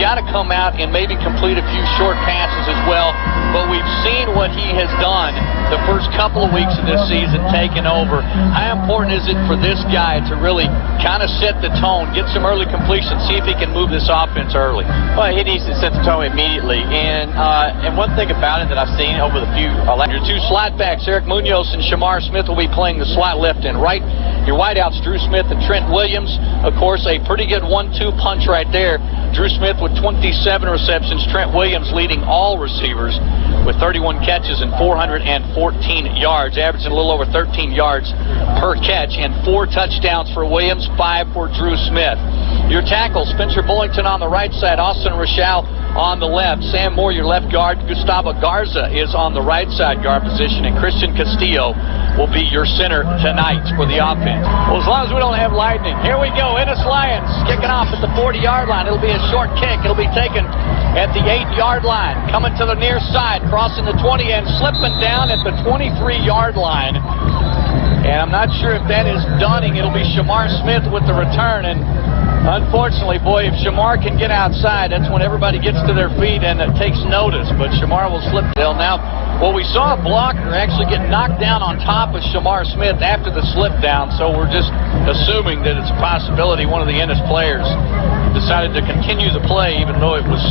got to come out and maybe complete a few short passes as well. But we've seen what he has done the first couple of weeks of this season taking over. How important is it for this guy to really kind of set the tone, get some early completion, see if he can move this offense early? Well, he needs to set the tone immediately. And one thing about it that I've seen over the few... Your two slot backs, Eric Munoz and Shamar Smith, will be playing the slot left and right. Your wideouts, Drew Smith and Trent Williams. Of course, a pretty good 1-2 punch right there. Drew Smith with 27 receptions. Trent Williams leading all receivers with 31 catches and 414 yards, averaging a little over 13 yards per catch, and 4 touchdowns for Williams, 5 for Drew Smith. Your tackles, Spencer Bullington on the right side, Austin Rochelle on the left, Sam Moore, your left guard, Gustavo Garza is on the right side guard position, and Christian Castillo will be your center tonight for the offense. Well, as long as we don't have lightning. Here we go, Ennis Lions kicking off at the 40-yard line. It'll be a short kick. It'll be taken at the 8-yard line. Coming to the near side, crossing the 20 and slipping down at the 23-yard line. And I'm not sure if that is Dunning. It'll be Shamar Smith with the return. And unfortunately, boy, if Shamar can get outside, that's when everybody gets to their feet and takes notice. But Shamar will slip down. Now, well, we saw a blocker actually get knocked down on top of Shamar Smith after the slip down, so we're just assuming that it's a possibility one of the Ennis players decided to continue the play even though it was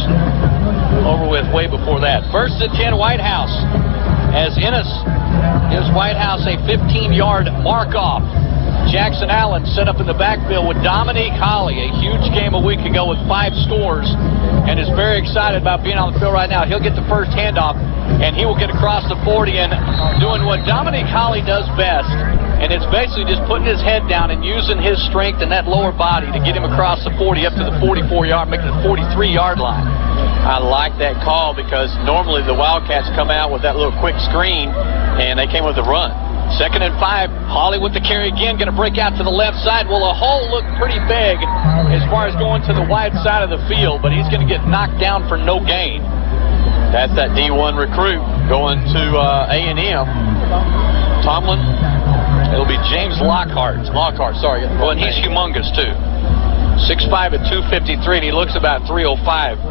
over with way before that. First and 10, Whitehouse, as Ennis gives Whitehouse a 15-yard mark-off. Jackson Allen set up in the backfield with Dominique Holly, a huge game a week ago with 5 scores, and is very excited about being on the field right now. He'll get the first handoff, and he will get across the 40 and doing what Dominique Holly does best, and it's basically just putting his head down and using his strength and that lower body to get him across the 40 up to the 44-yard, making the 43-yard line. I like that call because normally the Wildcats come out with that little quick screen, and they came with a run. Second and 5, Holly with the carry again, going to break out to the left side. Well, the hole looked pretty big as far as going to the wide side of the field, but he's going to get knocked down for no gain. That's that D1 recruit going to A&M. Tomlin. It'll be James Lockhart, sorry. Well, and he's humongous, too. 6'5" at 253, and he looks about 305.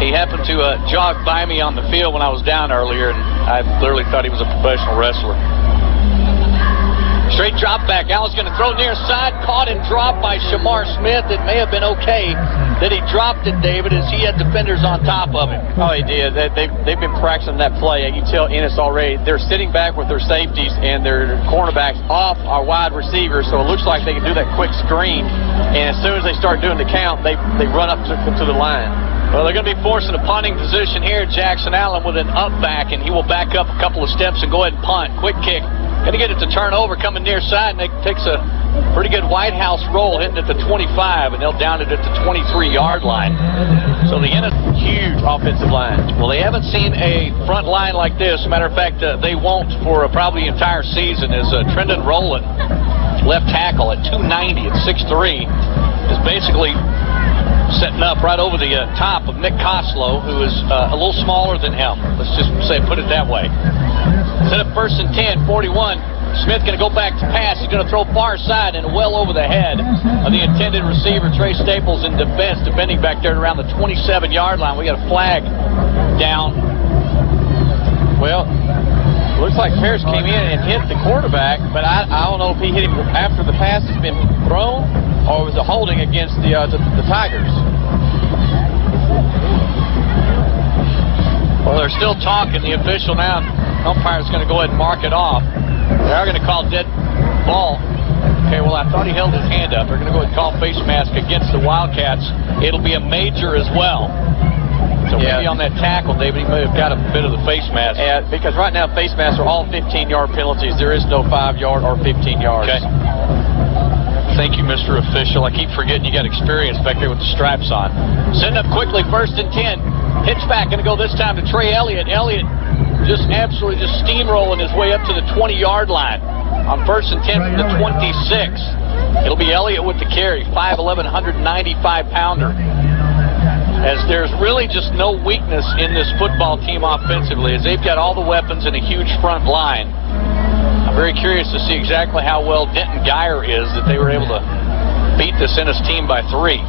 He happened to jog by me on the field when I was down earlier, and I literally thought he was a professional wrestler. Straight drop back. Allen's going to throw near side. Caught and dropped by Shamar Smith. It may have been okay that he dropped it, David, as he had defenders on top of him. Oh, he did. They've been practicing that play. You tell Ennis already. They're sitting back with their safeties and their cornerbacks off our wide receivers, so it looks like they can do that quick screen. And as soon as they start doing the count, they run up to the line. Well, they're going to be forcing a punting position here. Jackson Allen with an up back, and he will back up a couple of steps and go ahead and punt. Quick kick. Going to get it to turn over, coming near side, and it takes a pretty good Whitehouse roll, hitting at the 25, and they'll down it at the 23-yard line. So the Ennis, huge offensive line. Well, they haven't seen a front line like this. Matter of fact, they won't for probably the entire season. Is Trendon Rowland, left tackle at 290 at 6'3", is basically setting up right over the top of Nick Koslow, who is a little smaller than him. Let's just put it that way. Set up first and 10, 41. Smith going to go back to pass. He's going to throw far side and well over the head of the intended receiver, Trey Staples, in defense, defending back there around the 27-yard line. We got a flag down. Well, looks like Parrish came in and hit the quarterback, but I don't know if he hit him after the pass has been thrown or was it holding against the Tigers. Well, they're still talking. The official now, umpire's going to go ahead and mark it off. They are going to call dead ball. Okay, well, I thought he held his hand up. They're going to go ahead and call face mask against the Wildcats. It'll be a major as well. So maybe on that tackle, David, he may have got a bit of the face mask. Yeah, because right now face masks are all 15-yard penalties. There is no 5-yard or 15 yards. Okay. Thank you, Mr. Official. I keep forgetting you got experience back there with the stripes on. Send up quickly, first and 10. Pitch back, going to go this time to Trey Elliott. Elliott just absolutely just steamrolling his way up to the 20-yard line on first and 10 from the 26. It'll be Elliott with the carry, 5'11", 195-pounder. As there's really just no weakness in this football team offensively, as they've got all the weapons and a huge front line. I'm very curious to see exactly how well Denton Geyer is that they were able to beat this Ennis team by 3.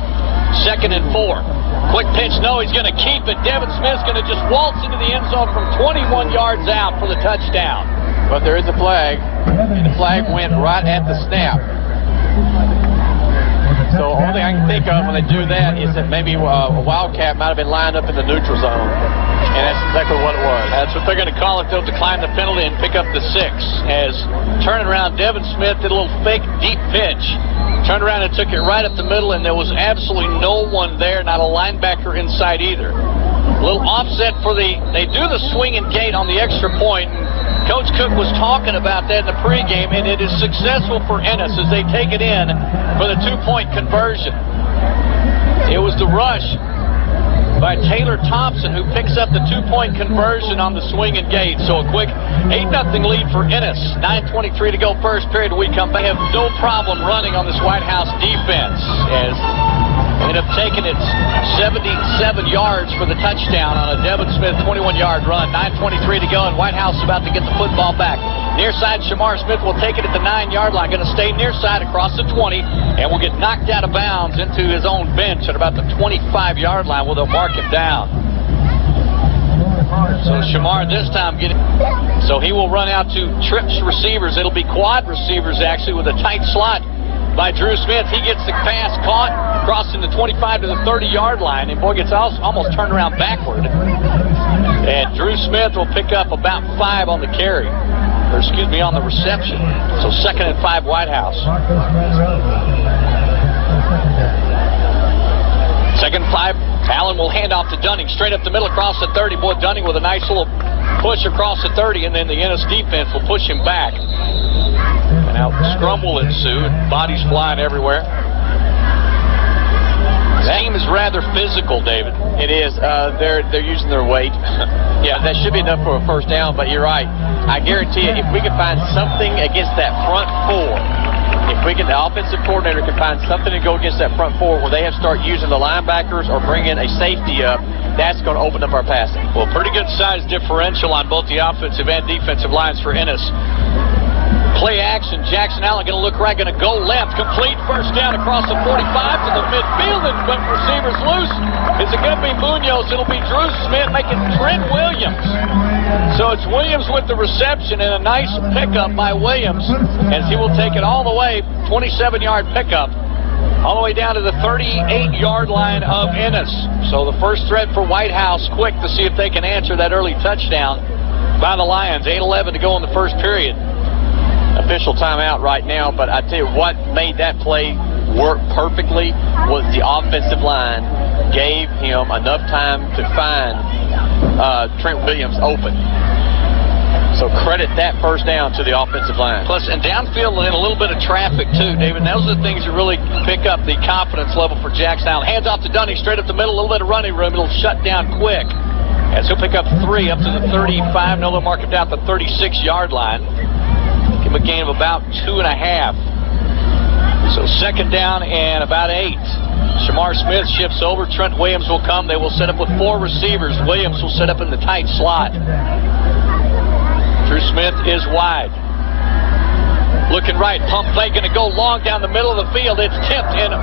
2nd and 4. Quick pitch, no, he's going to keep it. Devin Smith's going to just waltz into the end zone from 21 yards out for the touchdown. But there is a flag, and the flag went right at the snap. So the only thing I can think of when they do that is that maybe a Wildcat might have been lined up in the neutral zone. And that's exactly what it was. That's what they're going to call it. They'll decline the penalty and pick up the 6. As turning around, Devin Smith did a little fake deep pitch. Turned around and took it right up the middle, and there was absolutely no one there, not a linebacker inside either. A little offset for they do the swing and gate on the extra point. And Coach Cook was talking about that in the pregame, and it is successful for Ennis as they take it in for the 2-point conversion. It was the rush by Taylor Thompson who picks up the 2-point conversion on the swing and gate. So a quick 8-0 lead for Ennis. 9:23 to go first period. We come back. They have no problem running on this Whitehouse defense as they end up taking it 77 yards for the touchdown on a Devin Smith 21-yard run. 9:23 to go, and Whitehouse is about to get the football back. Near side, Shamar Smith will take it at the 9-yard line. Going to stay near side across the 20, and will get knocked out of bounds into his own bench at about the 25-yard line where they'll mark him down. So Shamar this time so he will run out to trips receivers. It'll be quad receivers actually with a tight slot by Drew Smith. He gets the pass caught, crossing the 25 to the 30-yard line, and boy gets almost turned around backward. And Drew Smith will pick up about 5 on the carry. Or excuse me, on the reception. So 2nd and 5 Whitehouse. 2nd and 5. Allen will hand off to Dunning. Straight up the middle across the 30. Boy, Dunning with a nice little push across the 30. And then the Ennis defense will push him back. And now scrum will ensue. And bodies flying everywhere. That game is rather physical, David. It is. They're using their weight. Yeah, that should be enough for a first down, but you're right. I guarantee you, if we can find something against that front 4, the offensive coordinator can find something to go against that front 4 where they have to start using the linebackers or bringing a safety up, that's going to open up our passing. Well, pretty good size differential on both the offensive and defensive lines for Ennis. Play action, Jackson Allen going to look right, going to go left, complete, first down across the 45 to the midfield, and but receivers loose. Is it going to be Munoz? It'll be Drew Smith making Trent Williams. So it's Williams with the reception and a nice pickup by Williams as he will take it all the way, 27-yard pickup, all the way down to the 38-yard line of Ennis. So the first threat for Whitehouse, quick to see if they can answer that early touchdown by the Lions. 8:11 to go in the first period. Official timeout right now, but I tell you what made that play work perfectly was the offensive line gave him enough time to find Trent Williams open. So credit that first down to the offensive line. Plus, and downfield in a little bit of traffic too, David. And those are the things that really pick up the confidence level for Jackson Allen. Hands off to Dunning, straight up the middle, a little bit of running room. It'll shut down quick. As he'll pick up 3 up to the 35. No, they'll mark him down at the 36-yard line. Give him a gain of about 2.5. So 2nd down and about 8. Shamar Smith shifts over. Trent Williams will come. They will set up with 4 receivers. Williams will set up in the tight slot. Drew Smith is wide. Looking right. Pump fake going to go long down the middle of the field. It's tipped and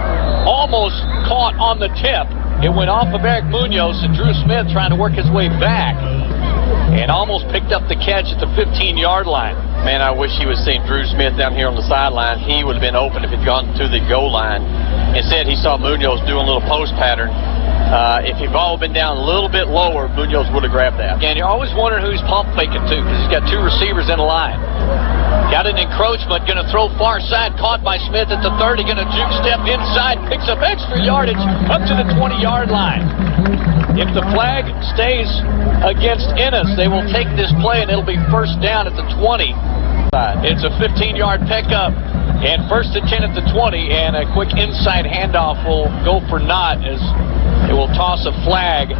almost caught on the tip. It went off of Eric Munoz, and Drew Smith trying to work his way back and almost picked up the catch at the 15-yard line. Man, I wish he was seeing Drew Smith down here on the sideline. He would have been open if he'd gone to the goal line. Instead, he saw Munoz doing a little post pattern. If he'd all been down a little bit lower, Munoz would have grabbed that. And you're always wondering who he's pump faking to because he's got 2 receivers in a line. Got an encroachment, going to throw far side, caught by Smith at the 30, going to juke step inside, picks up extra yardage up to the 20-yard line. If the flag stays against Ennis, they will take this play and it'll be first down at the 20. It's a 15-yard pickup and 1st and 10 at the 20, and a quick inside handoff will go for naught as it will toss a flag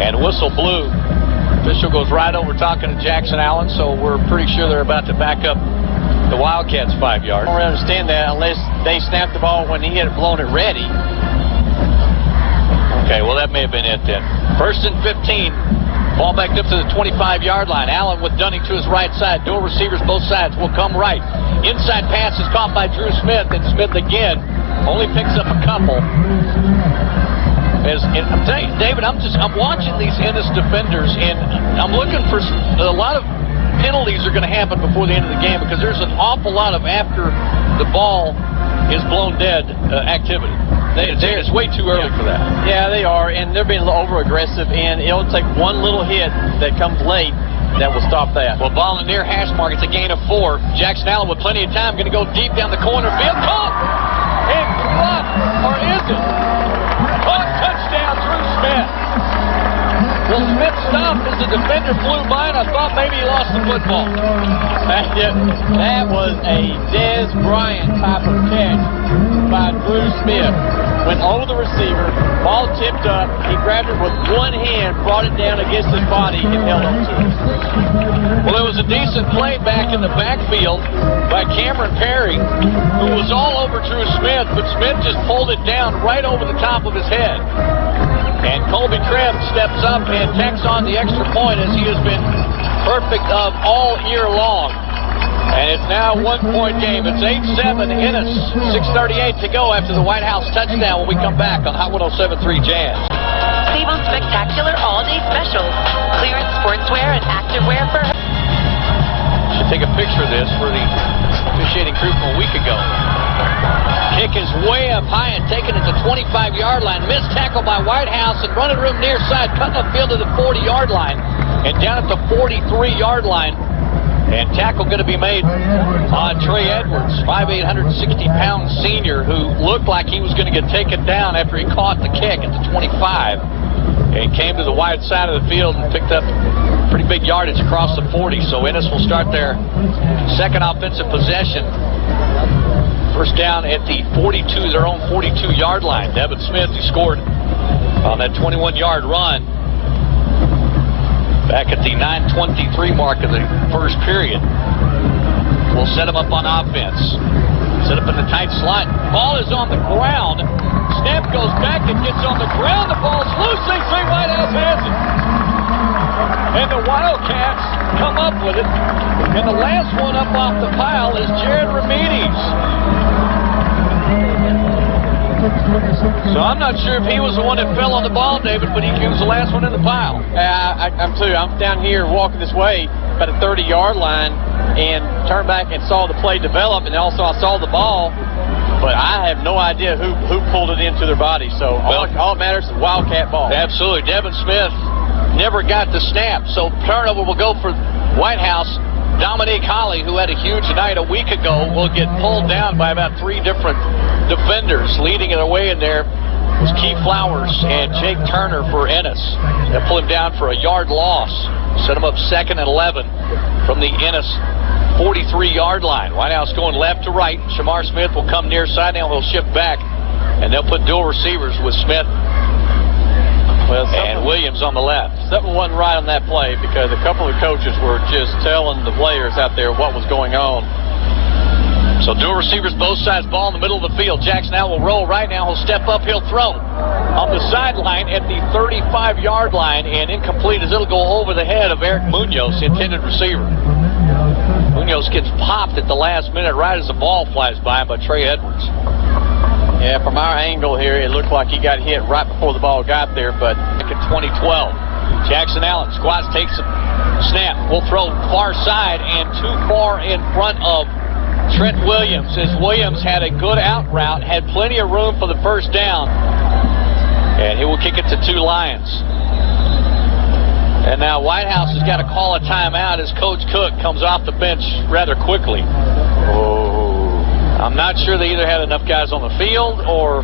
and whistle blew. Official goes right over talking to Jackson Allen, so we're pretty sure they're about to back up the Wildcats 5 yards. I don't really understand that unless they snapped the ball when he had blown it ready. Okay, well that may have been it then. 1st and 15. Ball backed up to the 25-yard line. Allen with Dunning to his right side. Dual receivers both sides will come right. Inside pass is caught by Drew Smith, and Smith again only picks up a couple. And I'm telling you, David, I'm watching these Ennis defenders, and I'm looking for a lot of penalties are going to happen before the end of the game because there's an awful lot of after the ball is blown dead activity. It's way too early for that. Yeah, they are, and they're being a little over-aggressive, and it'll take one little hit that comes late that will stop that. Well, ball in near hash mark. It's a gain of 4. Jackson Allen with plenty of time going to go deep down the corner field. Caught! And caught! Or is it? Caught! Touchdown, Drew Smith. Well, Smith stopped as the defender flew by, and I thought maybe he lost the football. That was a Des Bryant type of catch by Drew Smith. Went over the receiver, ball tipped up, he grabbed it with one hand, brought it down against his body, and held on to it. Well, it was a decent play back in the backfield by Cameron Perry, who was all over Drew Smith, but Smith just pulled it down right over the top of his head. And Colby Krebs steps up and tacks on the extra point as he has been perfect of all year long. And it's now a 1-point game. It's 8-7 Ennis. 6:38 to go after the Whitehouse touchdown when we come back on Hot 107.3 Jazz. Save on spectacular all-day specials. Clearance sportswear and activewear for... Should take a picture of this for the officiating crew from a week ago. Kick is way up high and taken at the 25-yard line. Missed tackle by Whitehouse and running room near side, cutting upfield to the 40-yard line. And down at the 43-yard line. And tackle going to be made on Trey Edwards, 5'8", 160-pound senior who looked like he was going to get taken down after he caught the kick at the 25. And came to the wide side of the field and picked up pretty big yardage across the 40. So Ennis will start their second offensive possession. First down at the 42, their own 42-yard line. Devin Smith, who scored on that 21-yard run back at the 9:23 mark of the first period. We'll set him up on offense. Set up in the tight slot. Ball is on the ground. Snap goes back. It gets on the ground. The ball's loose. They say Whitehouse has it. And the Wildcats come up with it. And the last one up off the pile is Jared Ramirez. So I'm not sure if he was the one that fell on the ball, David, but he was the last one in the pile. I'm too. I'm down here walking this way about a 30-yard line and turned back and saw the play develop, and also I saw the ball, but I have no idea who pulled it into their body. So all that matters is Wildcat ball. Absolutely. Devin Smith never got the snap, so turnover will go for Whitehouse. Dominique Holly, who had a huge night a week ago, will get pulled down by about 3 different defenders. Leading it away in there was Keith Flowers and Jake Turner for Ennis. They'll pull him down for a yard loss. Set him up 2nd and 11 from the Ennis 43-yard line. Whitehouse going left to right. Shamar Smith will come near side. Now he'll shift back, and they'll put dual receivers with Smith and Williams on the left. Something wasn't right on that play because a couple of coaches were just telling the players out there what was going on. So dual receivers both sides, ball in the middle of the field. Jackson now will roll right now. He'll step up, he'll throw on the sideline at the 35-yard line, and incomplete as it'll go over the head of Eric Munoz, the intended receiver. Munoz gets popped at the last minute right as the ball flies by him by Trey Edwards. Yeah, from our angle here, it looked like he got hit right before the ball got there, but back in 2012, Jackson Allen squats, takes a snap, will throw far side and too far in front of Trent Williams, as Williams had a good out route, had plenty of room for the first down, and he will kick it to 2 Lions. And now Whitehouse has got to call a timeout as Coach Cook comes off the bench rather quickly. I'm not sure they either had enough guys on the field or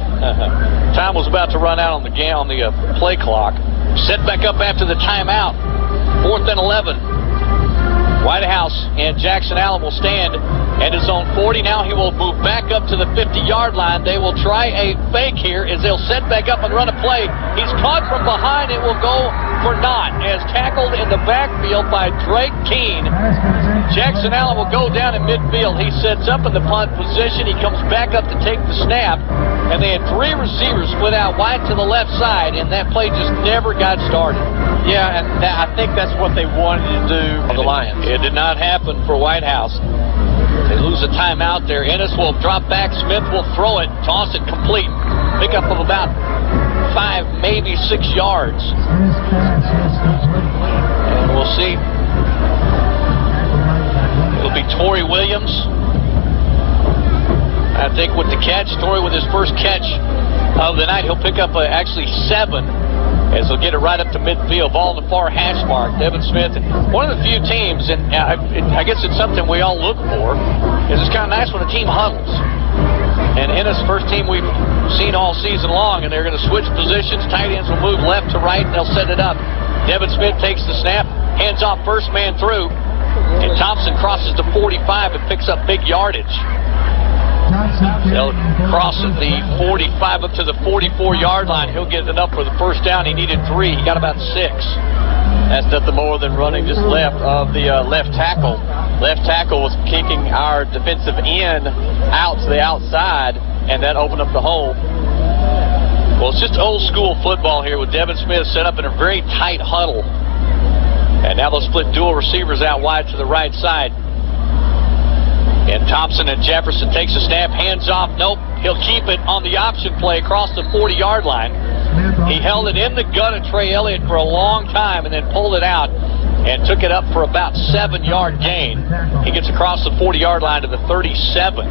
time was about to run out on the play clock. Set back up after the timeout. 4th and 11. Whitehouse and Jackson Allen will stand at his own 40. Now he will move back up to the 50-yard line. They will try a fake here as they'll set back up and run a play. He's caught from behind. It will go for naught as tackled in the backfield by Drake Keene. Jackson Allen will go down in midfield. He sets up in the punt position. He comes back up to take the snap. And they had 3 receivers split out wide to the left side, and that play just never got started. Yeah, and I think that's what they wanted to do for the Lions. It did not happen for Whitehouse. They lose a timeout there. Ennis will drop back. Smith will throw it, toss it complete. Pickup of about 5, maybe 6 yards. And we'll see. It'll be Torrey Williams, I think, with the catch. Torrey with his first catch of the night. He'll pick up actually 7 as he'll get it right up to midfield. Ball in the far hash mark. Devin Smith, one of the few teams, and I guess it's something we all look for, is it's kind of nice when a team huddles. And Ennis, first team we've seen all season long, and they're going to switch positions. Tight ends will move left to right, and they'll set it up. Devin Smith takes the snap, hands off first man through, and Thompson crosses the 45 and picks up big yardage. They'll cross at the 45 up to the 44-yard line. He'll get enough for the first down. He needed 3. He got about 6. That's nothing more than running just left of the left tackle. Left tackle was kicking our defensive end out to the outside, and that opened up the hole. Well, it's just old school football here with Devin Smith set up in a very tight huddle. And now they'll split dual receivers out wide to the right side. And Thompson and Jefferson takes a snap, hands off. Nope, he'll keep it on the option play across the 40-yard line. He held it in the gut of Trey Elliott for a long time and then pulled it out and took it up for about 7-yard gain. He gets across the 40-yard line to the 37.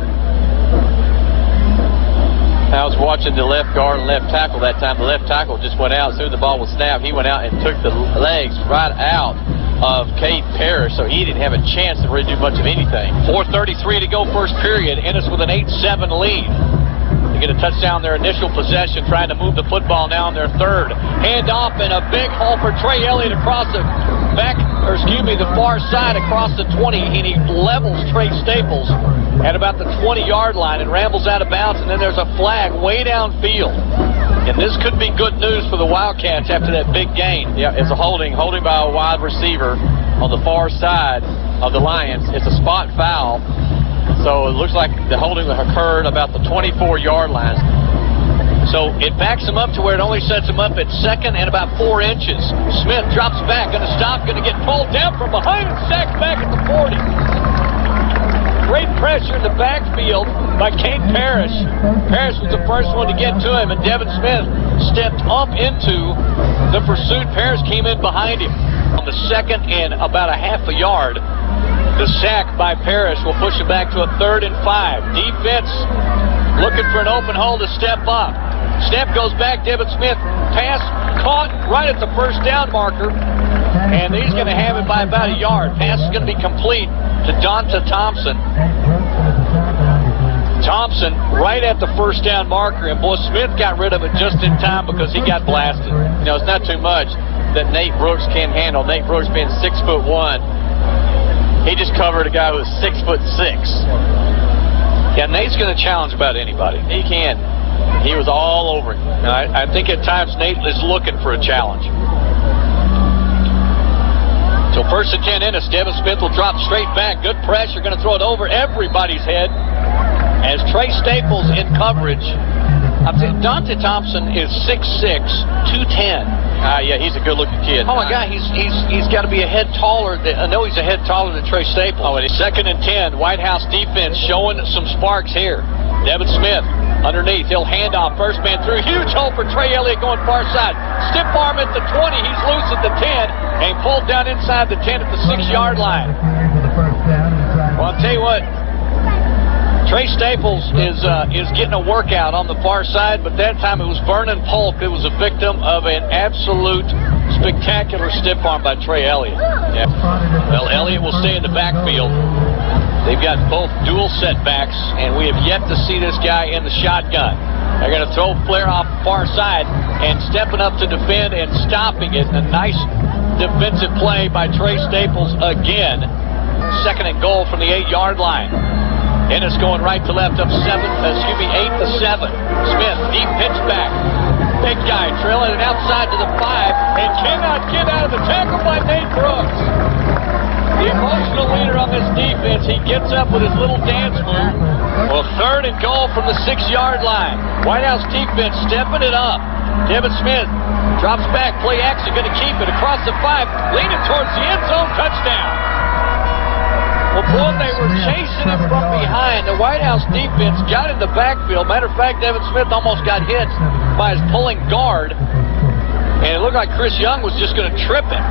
I was watching the left guard and left tackle that time. The left tackle just went out. As soon as the ball was snapped, he went out and took the legs right out of Cade Parrish, so he didn't have a chance to really do much of anything. 4:33 to go first period. Ennis with an 8-7 lead. They get a touchdown their initial possession, trying to move the football now on their third. Hand off and a big hole for Trey Elliott across the the far side across the 20, and he levels Trey Staples at about the 20-yard line and rambles out of bounds, and then there's a flag way downfield. And this could be good news for the Wildcats after that big gain. Yeah, it's a holding by a wide receiver on the far side of the Lions. It's a spot foul, so it looks like the holding occurred about the 24-yard line. So it backs him up to where it only sets him up at 2nd and about 4 inches. Smith drops back, going to stop, going to get pulled down from behind and sacked back at the 40. Great pressure in the backfield by Cade Parrish. Parrish was the first one to get to him, and Devin Smith stepped up into the pursuit. Parrish came in behind him. On the 2nd and about a half a yard, the sack by Parrish will push it back to a 3rd and 5. Defense looking for an open hole to step up. Snap goes back. Devin Smith pass caught right at the first down marker, and he's going to have it by about a yard. Pass is going to be complete to Donta Thompson. Thompson right at the first down marker, and boy, Smith got rid of it just in time because he got blasted. You know, it's not too much that Nate Brooks can handle. Nate Brooks being 6'1", he just covered a guy who was 6'6". Yeah, Nate's going to challenge about anybody. He can. He was all over him. I think at times Nate is looking for a challenge. So 1st and 10 Ennis. Devin Smith will drop straight back. Good pressure. Going to throw it over everybody's head as Trey Staples in coverage. Donta Thompson is 6'6", 210. Yeah, he's a good-looking kid. Oh my God, he's got to be a head taller. I know he's a head taller than Trey Staples. Oh, and 2nd and 10. Whitehouse defense showing some sparks here. Devin Smith underneath. He'll hand off. First man through. Huge hole for Trey Elliott going far side. Stiff arm at the 20. He's loose at the 10 and pulled down inside the 10 at the 6-yard line. Well, I'll tell you what. Trey Staples is getting a workout on the far side, but that time it was Vernon Polk who was a victim of an absolute spectacular stiff arm by Trey Elliott. Yeah. Well, Elliott will stay in the backfield. They've got both dual setbacks, and we have yet to see this guy in the shotgun. They're going to throw Flair off the far side and stepping up to defend and stopping it. A nice defensive play by Trey Staples again. 2nd and goal from the 8-yard line. Ennis going right to left up 8 to 7. Smith, deep pitch back. Big guy trailing it outside to the 5 and cannot get out of the tackle by Nate Brooks. The emotional leader on this defense, he gets up with his little dance move. Well, 3rd and goal from the 6-yard line. Whitehouse defense stepping it up. Devin Smith drops back, play action, going to keep it across the 5, leaning towards the end zone, touchdown. Well, boy, they were chasing him from behind. The Whitehouse defense got in the backfield. Matter of fact, Devin Smith almost got hit by his pulling guard. And it looked like Chris Young was just going to trip him.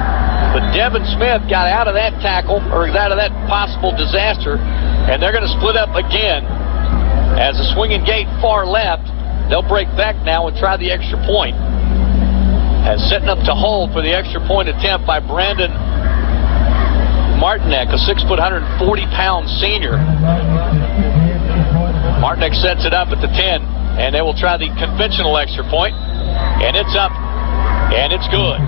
But Devin Smith got out of that tackle, or out of that possible disaster, and they're going to split up again. As a swinging gate far left, they'll break back now and try the extra point. As setting up to hold for the extra point attempt by Brandon Martinek, a 6 foot, 140-pound senior. Martinek sets it up at the 10, and they will try the conventional extra point. And it's up, and it's good.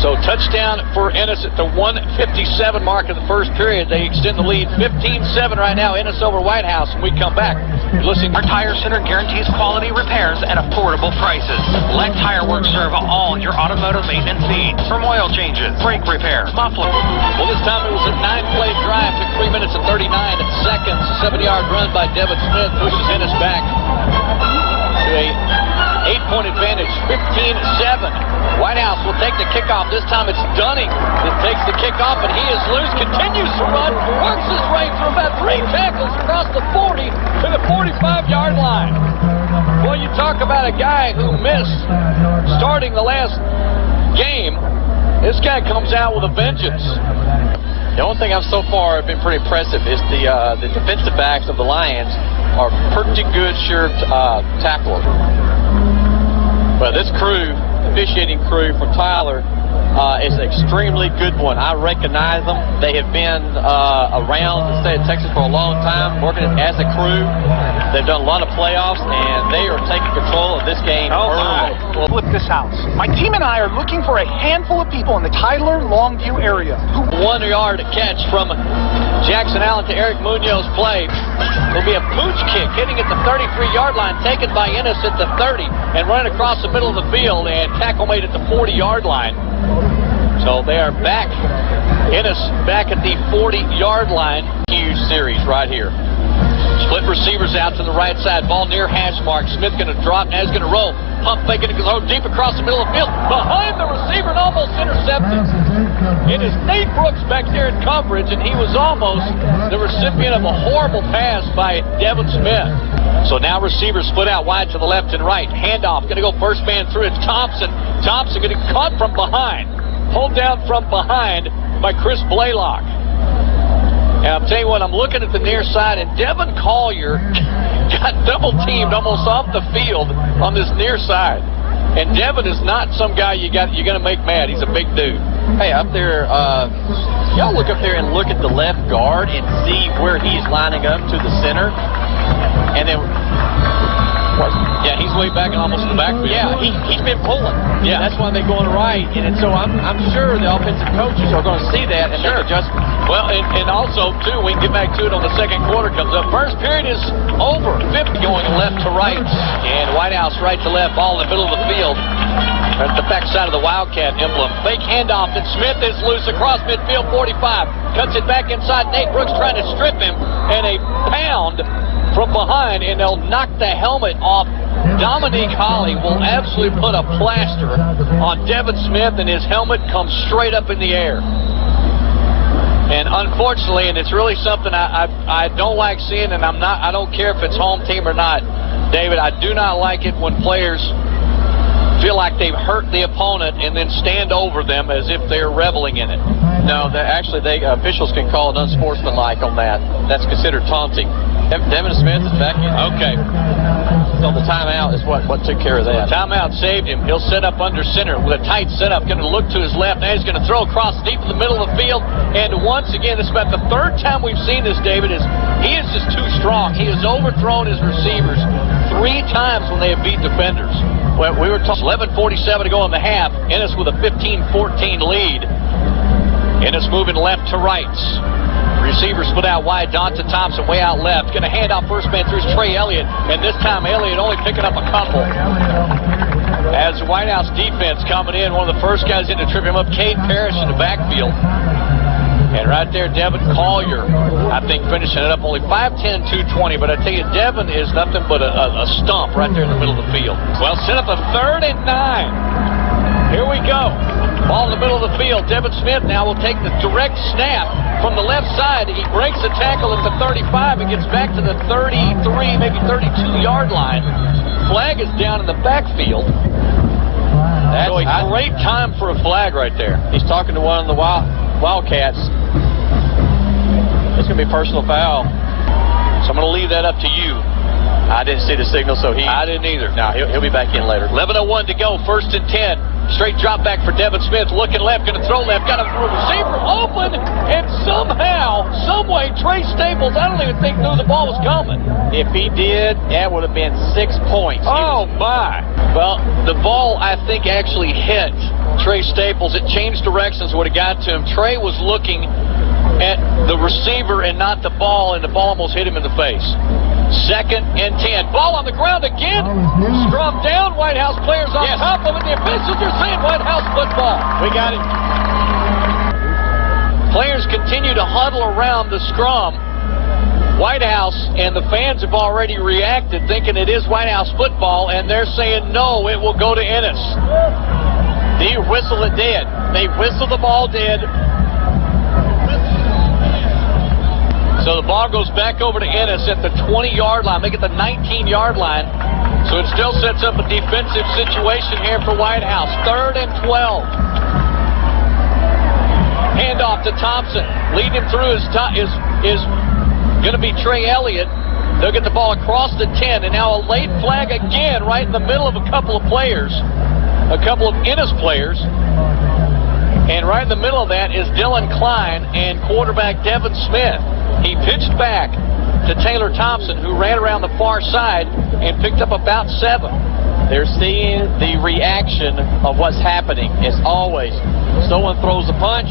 So touchdown for Ennis at the 1:57 mark of the first period. They extend the lead 15-7 right now. Ennis over Whitehouse. When we come back, you're listening. Our Tire Center guarantees quality repairs at affordable prices. Let Tire Works serve all your automotive maintenance needs, from oil changes, brake repair, muffler. Well, this time it was a 9-play drive. Took 3 minutes and 39 seconds. A 7-yard run by Devin Smith pushes Ennis back to a 8-point advantage, 15-7. Whitehouse will take the kickoff. This time it's Dunning that takes the kickoff, and he is loose, continues to run, works his way through about 3 tackles across the 40 to the 45-yard line. Well, you talk about a guy who missed starting the last game. This guy comes out with a vengeance. The only thing I've so far been pretty impressive is the defensive backs of the Lions are pretty good, sure tacklers. But this crew, officiating crew from Tyler, is an extremely good one. I recognize them. They have been around the state of Texas for a long time, working as a crew. They've done a lot of playoffs, and they are taking control of this game early. Well, flip this house. My team and I are looking for a handful of people in the Tyler Longview area. 1-yard catch from Jackson Allen to Eric Munoz's play. Will be a pooch kick hitting at the 33-yard line, taken by Ennis at the 30, and running across the middle of the field, and tackle made at the 40-yard line. So they are back. Ennis back at the 40-yard line. Huge series right here. Split receivers out to the right side. Ball near hash mark. Smith going to drop. Now he's going to roll. Pump fake. Going to go deep across the middle of the field. Behind the receiver and almost intercepted. It is Nate Brooks back there in coverage, and he was almost the recipient of a horrible pass by Devin Smith. So now receivers split out wide to the left and right. Handoff. Going to go first man through. It's Thompson. Thompson getting caught from behind. Pulled down from behind by Chris Blaylock. And I'm telling you what, I'm looking at the near side, and Devin Collier got double-teamed almost off the field on this near side. And Devin is not some guy you're going to make mad. He's a big dude. Hey, up there, y'all look up there and look at the left guard and see where he's lining up to the center. And then... Yeah, he's way back and almost in the backfield. Yeah, he's been pulling. Yeah, that's why they're going right. And so I'm sure the offensive coaches are going to see that and make adjustments. Well, and also, too, we can get back to it on the second quarter comes up. First period is over. 50 going left to right. And Whitehouse right to left, ball in the middle of the field. At the back side of the Wildcat emblem. Fake handoff, and Smith is loose across midfield, 45. Cuts it back inside. Nate Brooks trying to strip him. And a pound from behind, and they'll knock the helmet off. Dominique Holly will absolutely put a plaster on Devin Smith, and his helmet comes straight up in the air. And unfortunately, and it's really something I don't like seeing, and I don't care if it's home team or not, David, I do not like it when players feel like they've hurt the opponent and then stand over them as if they're reveling in it. No, actually, officials can call it unsportsmanlike on that. That's considered taunting. Devin Smith is back in. Okay. So the timeout is what took care of that. The timeout saved him. He'll set up under center with a tight setup. Going to look to his left. Now he's going to throw across deep in the middle of the field. And once again, this is about the third time we've seen this, David, he is just too strong. He has overthrown his receivers 3 times when they have beat defenders. Well, we were told 11:47 to go in the half. Ennis with a 15-14 lead. Ennis moving left to right. Receiver split out wide. Donta Thompson way out left. Going to hand off first man through Trey Elliott. And this time Elliott only picking up a couple. As Whitehouse defense coming in, one of the first guys in to trip him up, Cade Parrish in the backfield. And right there, Devin Collier, I think, finishing it up. Only 5'10", 220. But I tell you, Devin is nothing but a stump right there in the middle of the field. Well, set up a 3rd and 9. Here we go. Ball in the middle of the field. Devin Smith now will take the direct snap from the left side. He breaks a tackle at the 35 and gets back to the 33, maybe 32-yard line. Flag is down in the backfield. That's a great time for a flag right there. He's talking to one of the Wildcats. It's going to be a personal foul. So I'm going to leave that up to you. I didn't see the signal, so I didn't either. No, he'll be back in later. 11:01 to go, 1st and 10. Straight drop back for Devin Smith, looking left, going to throw left, got a receiver open, and somehow, someway, Trey Staples, I don't even think knew the ball was coming. If he did, that would have been 6 points. Oh, my. Well, the ball, I think, actually hit Trey Staples. It changed directions, would have got to him. Trey was looking at the receiver and not the ball, and the ball almost hit him in the face. 2nd and 10. Ball on the ground again. Scrum down. Whitehouse players on top of it. The officials are saying Whitehouse football. We got it. Players continue to huddle around the scrum. Whitehouse and the fans have already reacted, thinking it is Whitehouse football, and they're saying no, it will go to Ennis. They whistle it dead. They whistle the ball dead. So the ball goes back over to Ennis at the 20-yard line. Make it the 19-yard line. So it still sets up a defensive situation here for Whitehouse. 3rd and 12. Handoff to Thompson. Leading him through is going to be Trey Elliott. They'll get the ball across the 10. And now a late flag again right in the middle of a couple of players. A couple of Ennis players. And right in the middle of that is Dylan Klein and quarterback Devin Smith. He pitched back to Taylor Thompson, who ran around the far side and picked up about 7. They're seeing the reaction of what's happening. As always, someone throws a punch,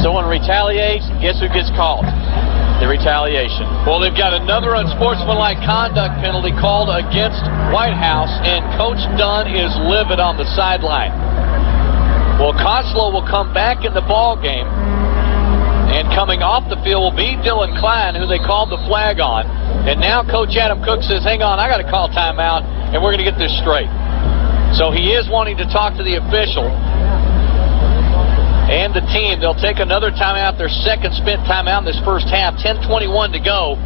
someone retaliates, guess who gets caught? The retaliation. Well, they've got another unsportsmanlike conduct penalty called against Whitehouse, and Coach Dunn is livid on the sideline. Well, Koslow will come back in the ball game. And coming off the field will be Dylan Klein, who they called the flag on. And now Coach Adam Cook says, hang on, I got to call timeout, and we're going to get this straight. So he is wanting to talk to the official and the team. They'll take another timeout, their second spent timeout in this first half. 10:21 to go,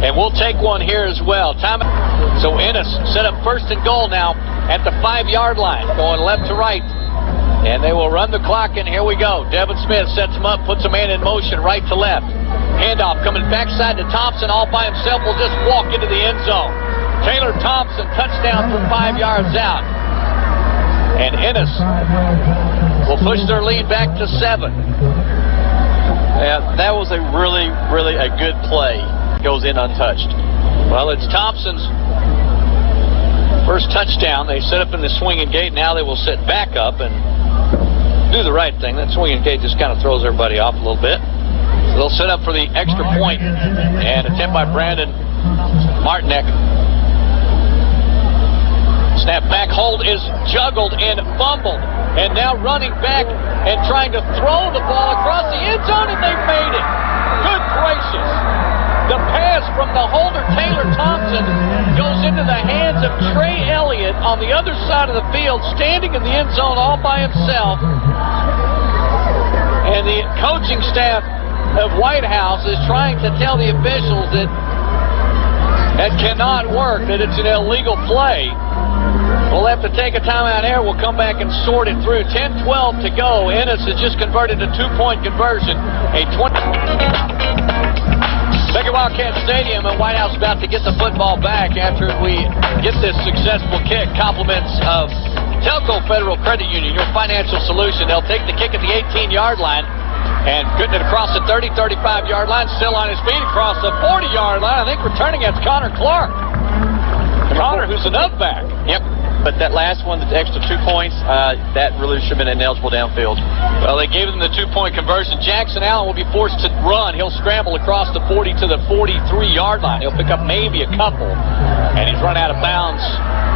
and we'll take one here as well. Timeout. So Ennis set up 1st and goal now at the 5-yard line, going left to right. And they will run the clock, and here we go. Devin Smith sets him up, puts a man in motion right to left. Handoff coming backside to Thompson all by himself. Will just walk into the end zone. Taylor Thompson, touchdown from 5 yards out. And Ennis will push their lead back to 7. Yeah, that was a really a good play. Goes in untouched. Well, it's Thompson's first touchdown. They set up in the swinging gate. Now they will sit back up and do the right thing. That swinging gate just kind of throws everybody off a little bit. So they'll set up for the extra point, and attempt by Brandon Martinek. Snap back, hold is juggled and fumbled, and now running back and trying to throw the ball across the end zone, and they've made it. Good gracious. The pass from the holder, Taylor Thompson, goes into the hands of Trey Elliott on the other side of the field, standing in the end zone all by himself. And the coaching staff of Whitehouse is trying to tell the officials that that cannot work, that it's an illegal play. We'll have to take a timeout here. We'll come back and sort it through. 10-12 to go. Ennis has just converted a 2-point conversion. A 20... Becker Wildcat Stadium, and Whitehouse about to get the football back after we get this successful kick. Compliments of Telco Federal Credit Union, your financial solution. They'll take the kick at the 18-yard line and putting it across the 30, 35-yard line, still on his feet across the 40-yard line. I think returning it's Connor Clark. Connor, who's an up back. Yep. But that last one, the extra 2 points, that really should have been ineligible downfield. Well, they gave him the 2-point conversion. Jackson Allen will be forced to run. He'll scramble across the 40 to the 43-yard line. He'll pick up maybe a couple. And he's run out of bounds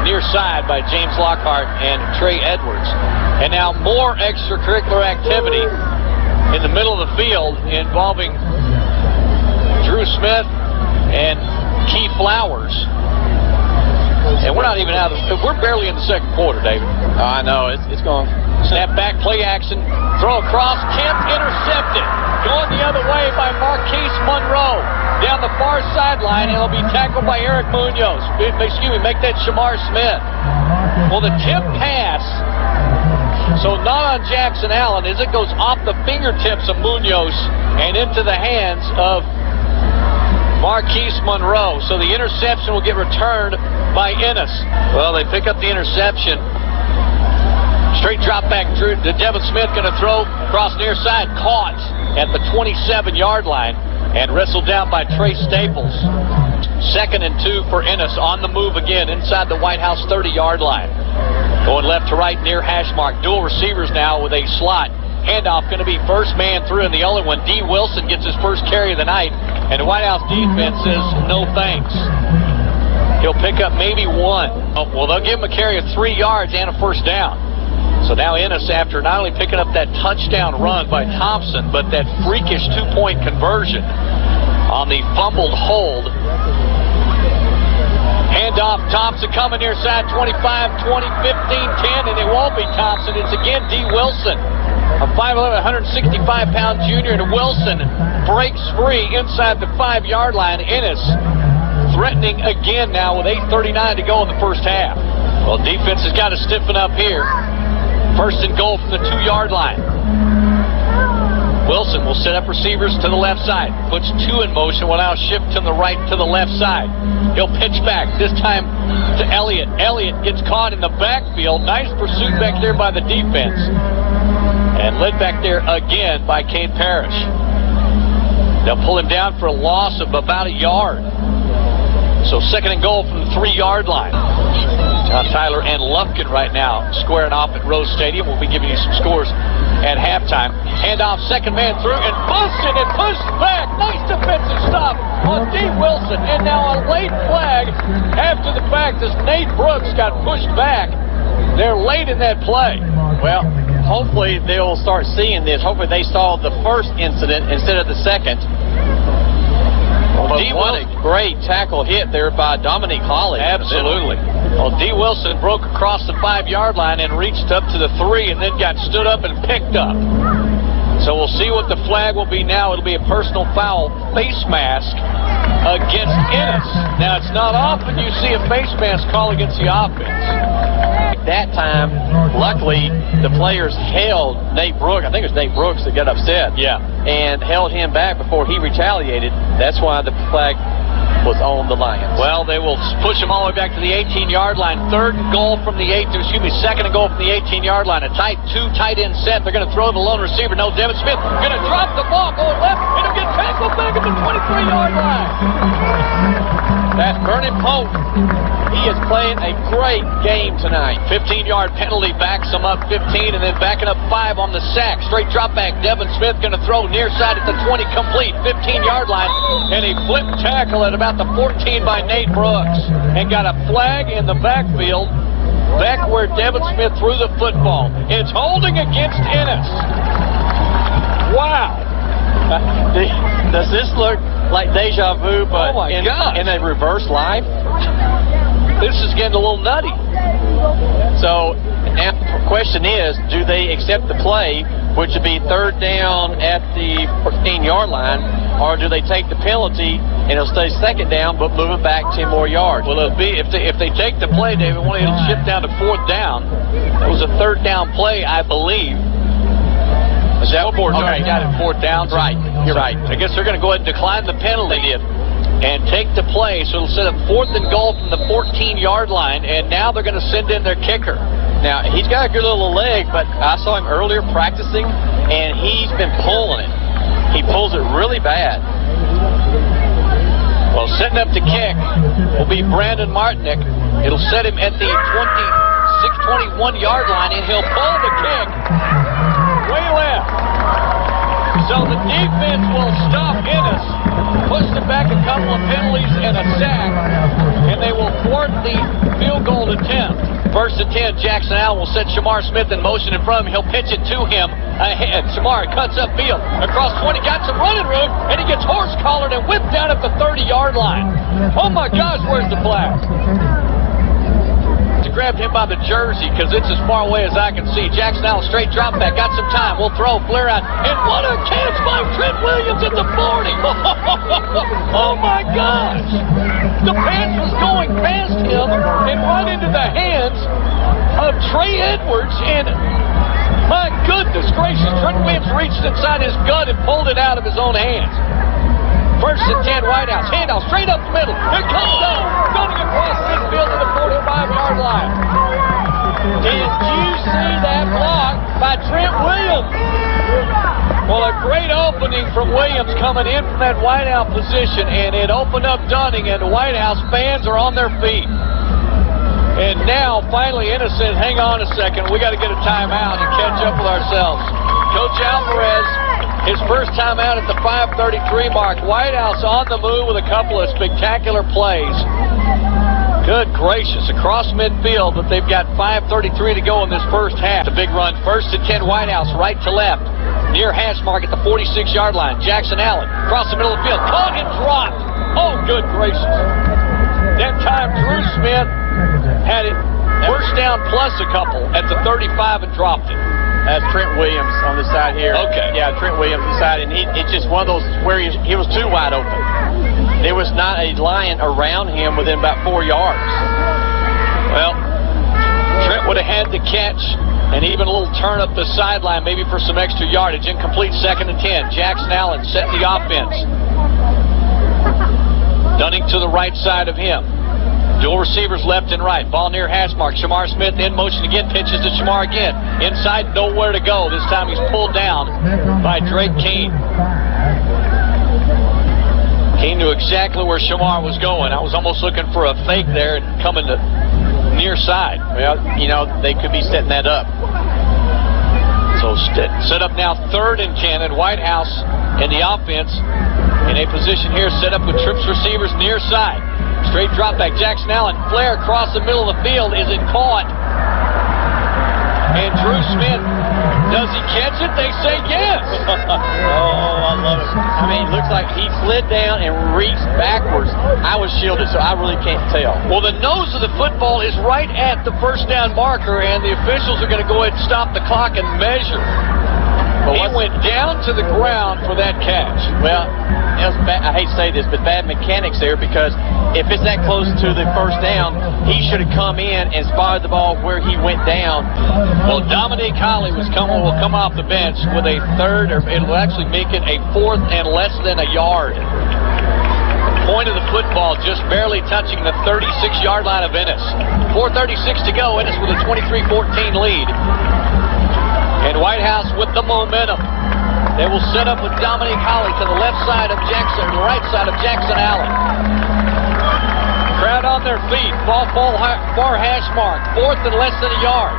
near side by James Lockhart and Trey Edwards. And now more extracurricular activity in the middle of the field involving Drew Smith and Key Flowers. And we're not even out of we're barely in the second quarter, David. I know, it's going Snap back, play action, throw across, Kemp intercepted. Going the other way by Marquise Monroe. Down the far sideline, and it'll be tackled by Eric Munoz. Excuse me, make that Shamar Smith. Well, the tip pass, so not on Jackson Allen, as it goes off the fingertips of Munoz and into the hands of Marquise Monroe. So the interception will get returned by Ennis. Well, they pick up the interception. Straight drop back, Devin Smith going to throw across near side, caught at the 27-yard line and wrestled down by Trey Staples. 2nd and 2 for Ennis, on the move again inside the Whitehouse 30-yard line. Going left to right near hash mark. Dual receivers now with a slot. Handoff going to be first man through, and the only one, D. Wilson, gets his first carry of the night, and the Whitehouse defense says no thanks. He'll pick up maybe one. Oh, well, they'll give him a carry of 3 yards and a first down. So now Ennis, after not only picking up that touchdown run by Thompson, but that freakish 2-point conversion on the fumbled hold. Handoff, Thompson coming near side, 25, 20, 15, 10, and it won't be Thompson. It's again D. Wilson, a 5'11", 165-pound junior, and Wilson breaks free inside the 5-yard line. Ennis threatening again now with 8:39 to go in the first half. Well, defense has got to stiffen up here. 1st and goal from the 2-yard line. Wilson will set up receivers to the left side. Puts 2 in motion, will now shift to the right to the left side. He'll pitch back, this time to Elliott. Elliott gets caught in the backfield. Nice pursuit back there by the defense. And led back there again by Kane Parrish. They'll pull him down for a loss of about a yard. So 2nd and goal from the 3-yard line. John Tyler and Lufkin right now squaring off at Rose Stadium. We'll be giving you some scores at halftime. Handoff, 2nd man through, and busted and pushed back. Nice defensive stop on D. Wilson. And now a late flag after the fact as Nate Brooks got pushed back. They're late in that play. Well, hopefully they'll start seeing this. Hopefully they saw the first incident instead of the second. But what a great tackle hit there by Dominique Hawley. Absolutely. Well, D. Wilson broke across the 5-yard line and reached up to the 3 and then got stood up and picked up. So we'll see what the flag will be now. It'll be a personal foul face mask against Ennis. Now, it's not often you see a face mask call against the offense. That time, luckily, the players held Nate Brooks. I think it was Nate Brooks that got upset. Yeah. And held him back before he retaliated. That's why the flag was on the Lions. Well, they will push him all the way back to the 18-yard line. 3rd and goal from the 2nd and goal from the 18-yard line. A tight 2 tight end set. They're going to throw the lone receiver. No, Devin Smith going to drop the ball, going left, and he'll get tackled back at the 23-yard line. That's Vernon Pope. He is playing a great game tonight. 15-yard penalty backs him up 15, and then backing up 5 on the sack. Straight drop back. Devin Smith going to throw near side at the 20, complete. 15-yard line, and a flip tackle at about the 14 by Nate Brooks. And got a flag in the backfield, back where Devin Smith threw the football. It's holding against Ennis. Wow. Does this look like deja vu, but in a reverse life? This is getting a little nutty. So, now the question is, do they accept the play, which would be 3rd down at the 14-yard line, or do they take the penalty and it'll stay 2nd down but move it back 10 more yards? Well, it'll be if they take the play, David, it'll shift down to 4th down. It was a 3rd down play, I believe. The scoreboard's already got it 4th down. Right, you're right. I guess they're going to go ahead and decline the penalty and take the play, so it'll set up 4th and goal from the 14-yard line, and now they're going to send in their kicker. Now, he's got a good little leg, but I saw him earlier practicing, and he's been pulling it. He pulls it really bad. Well, setting up the kick will be Brandon Martinick. It'll set him at the 21-yard line, and he'll pull the kick way left. So the defense will stop Ennis, push them back a couple of penalties and a sack, and they will thwart the field goal attempt. 1st and 10, Jackson Allen will set Shamar Smith in motion in front of him. He'll pitch it to him ahead. Shamar cuts upfield, across 20, got some running room, and he gets horse-collared and whipped down at the 30-yard line. Oh my gosh, where's the flag? to grab him by the jersey because it's as far away as I can see. Jackson Allen, straight drop back, got some time. We'll throw, flare out, and what a catch by Trent Williams at the 40. Oh, my gosh. The pass was going past him and right into the hands of Trey Edwards, and my goodness gracious, Trent Williams reached inside his gun and pulled it out of his own hands. First and 10, Whitehouse. Handoff straight up the middle. Here comes Dunning across midfield to the 45-yard line. Did you see that block by Trent Williams? Well, a great opening from Williams coming in from that wideout position, and it opened up Dunning, and the Whitehouse fans are on their feet. And now, finally, Ennis says, hang on a second, we got to get a timeout and catch up with ourselves. Coach Alvarez, his first time out at the 5:33 mark. Whitehouse on the move with a couple of spectacular plays. Good gracious, across midfield, but they've got 5:33 to go in this first half. The big run, first and 10, Whitehouse, right to left. Near hash mark at the 46-yard line. Jackson Allen, across the middle of the field, caught and dropped. Oh, good gracious. That time, Drew Smith had it first down plus a couple at the 35 and dropped it. That's Trent Williams on the side here. Okay. Yeah, Trent Williams on the side, and it's just one of those where he was too wide open. There was not a line around him within about 4 yards. Well, Trent would have had the catch and even a little turn up the sideline maybe for some extra yardage. Incomplete, second and 10. Jackson Allen setting the offense. Dunning to the right side of him. Dual receivers left and right. Ball near hash mark. Shamar Smith in motion again. Pitches to Shamar again. Inside, nowhere to go. This time he's pulled down by Drake Keene. Keene knew exactly where Shamar was going. I was almost looking for a fake there and coming to near side. Well, you know, they could be setting that up. So set up now third and 10, and Whitehouse in the offense in a position here set up with trips receivers near side. Straight drop back, Jackson Allen, flare across the middle of the field. Is it caught? And Drew Smith, does he catch it? They say yes. Oh, I love it. I mean, it looks like he slid down and reached backwards. I was shielded, so I really can't tell. Well, the nose of the football is right at the first down marker, and the officials are going to go ahead and stop the clock and measure. He went down to the ground for that catch. Well, it was bad, I hate to say this, but bad mechanics there, because if it's that close to the first down, he should have come in and spotted the ball where he went down. Well, Dominique Holly will come off the bench with a third, or it will actually make it a fourth and less than a yard. Point of the football just barely touching the 36-yard line of Ennis. 4:36 to go. Ennis with a 23-14 lead. And Whitehouse with the momentum. They will set up with Dominique Holly to the left side of Jackson, the right side of Jackson Allen. Crowd on their feet. Ball far hash mark. Fourth and less than a yard.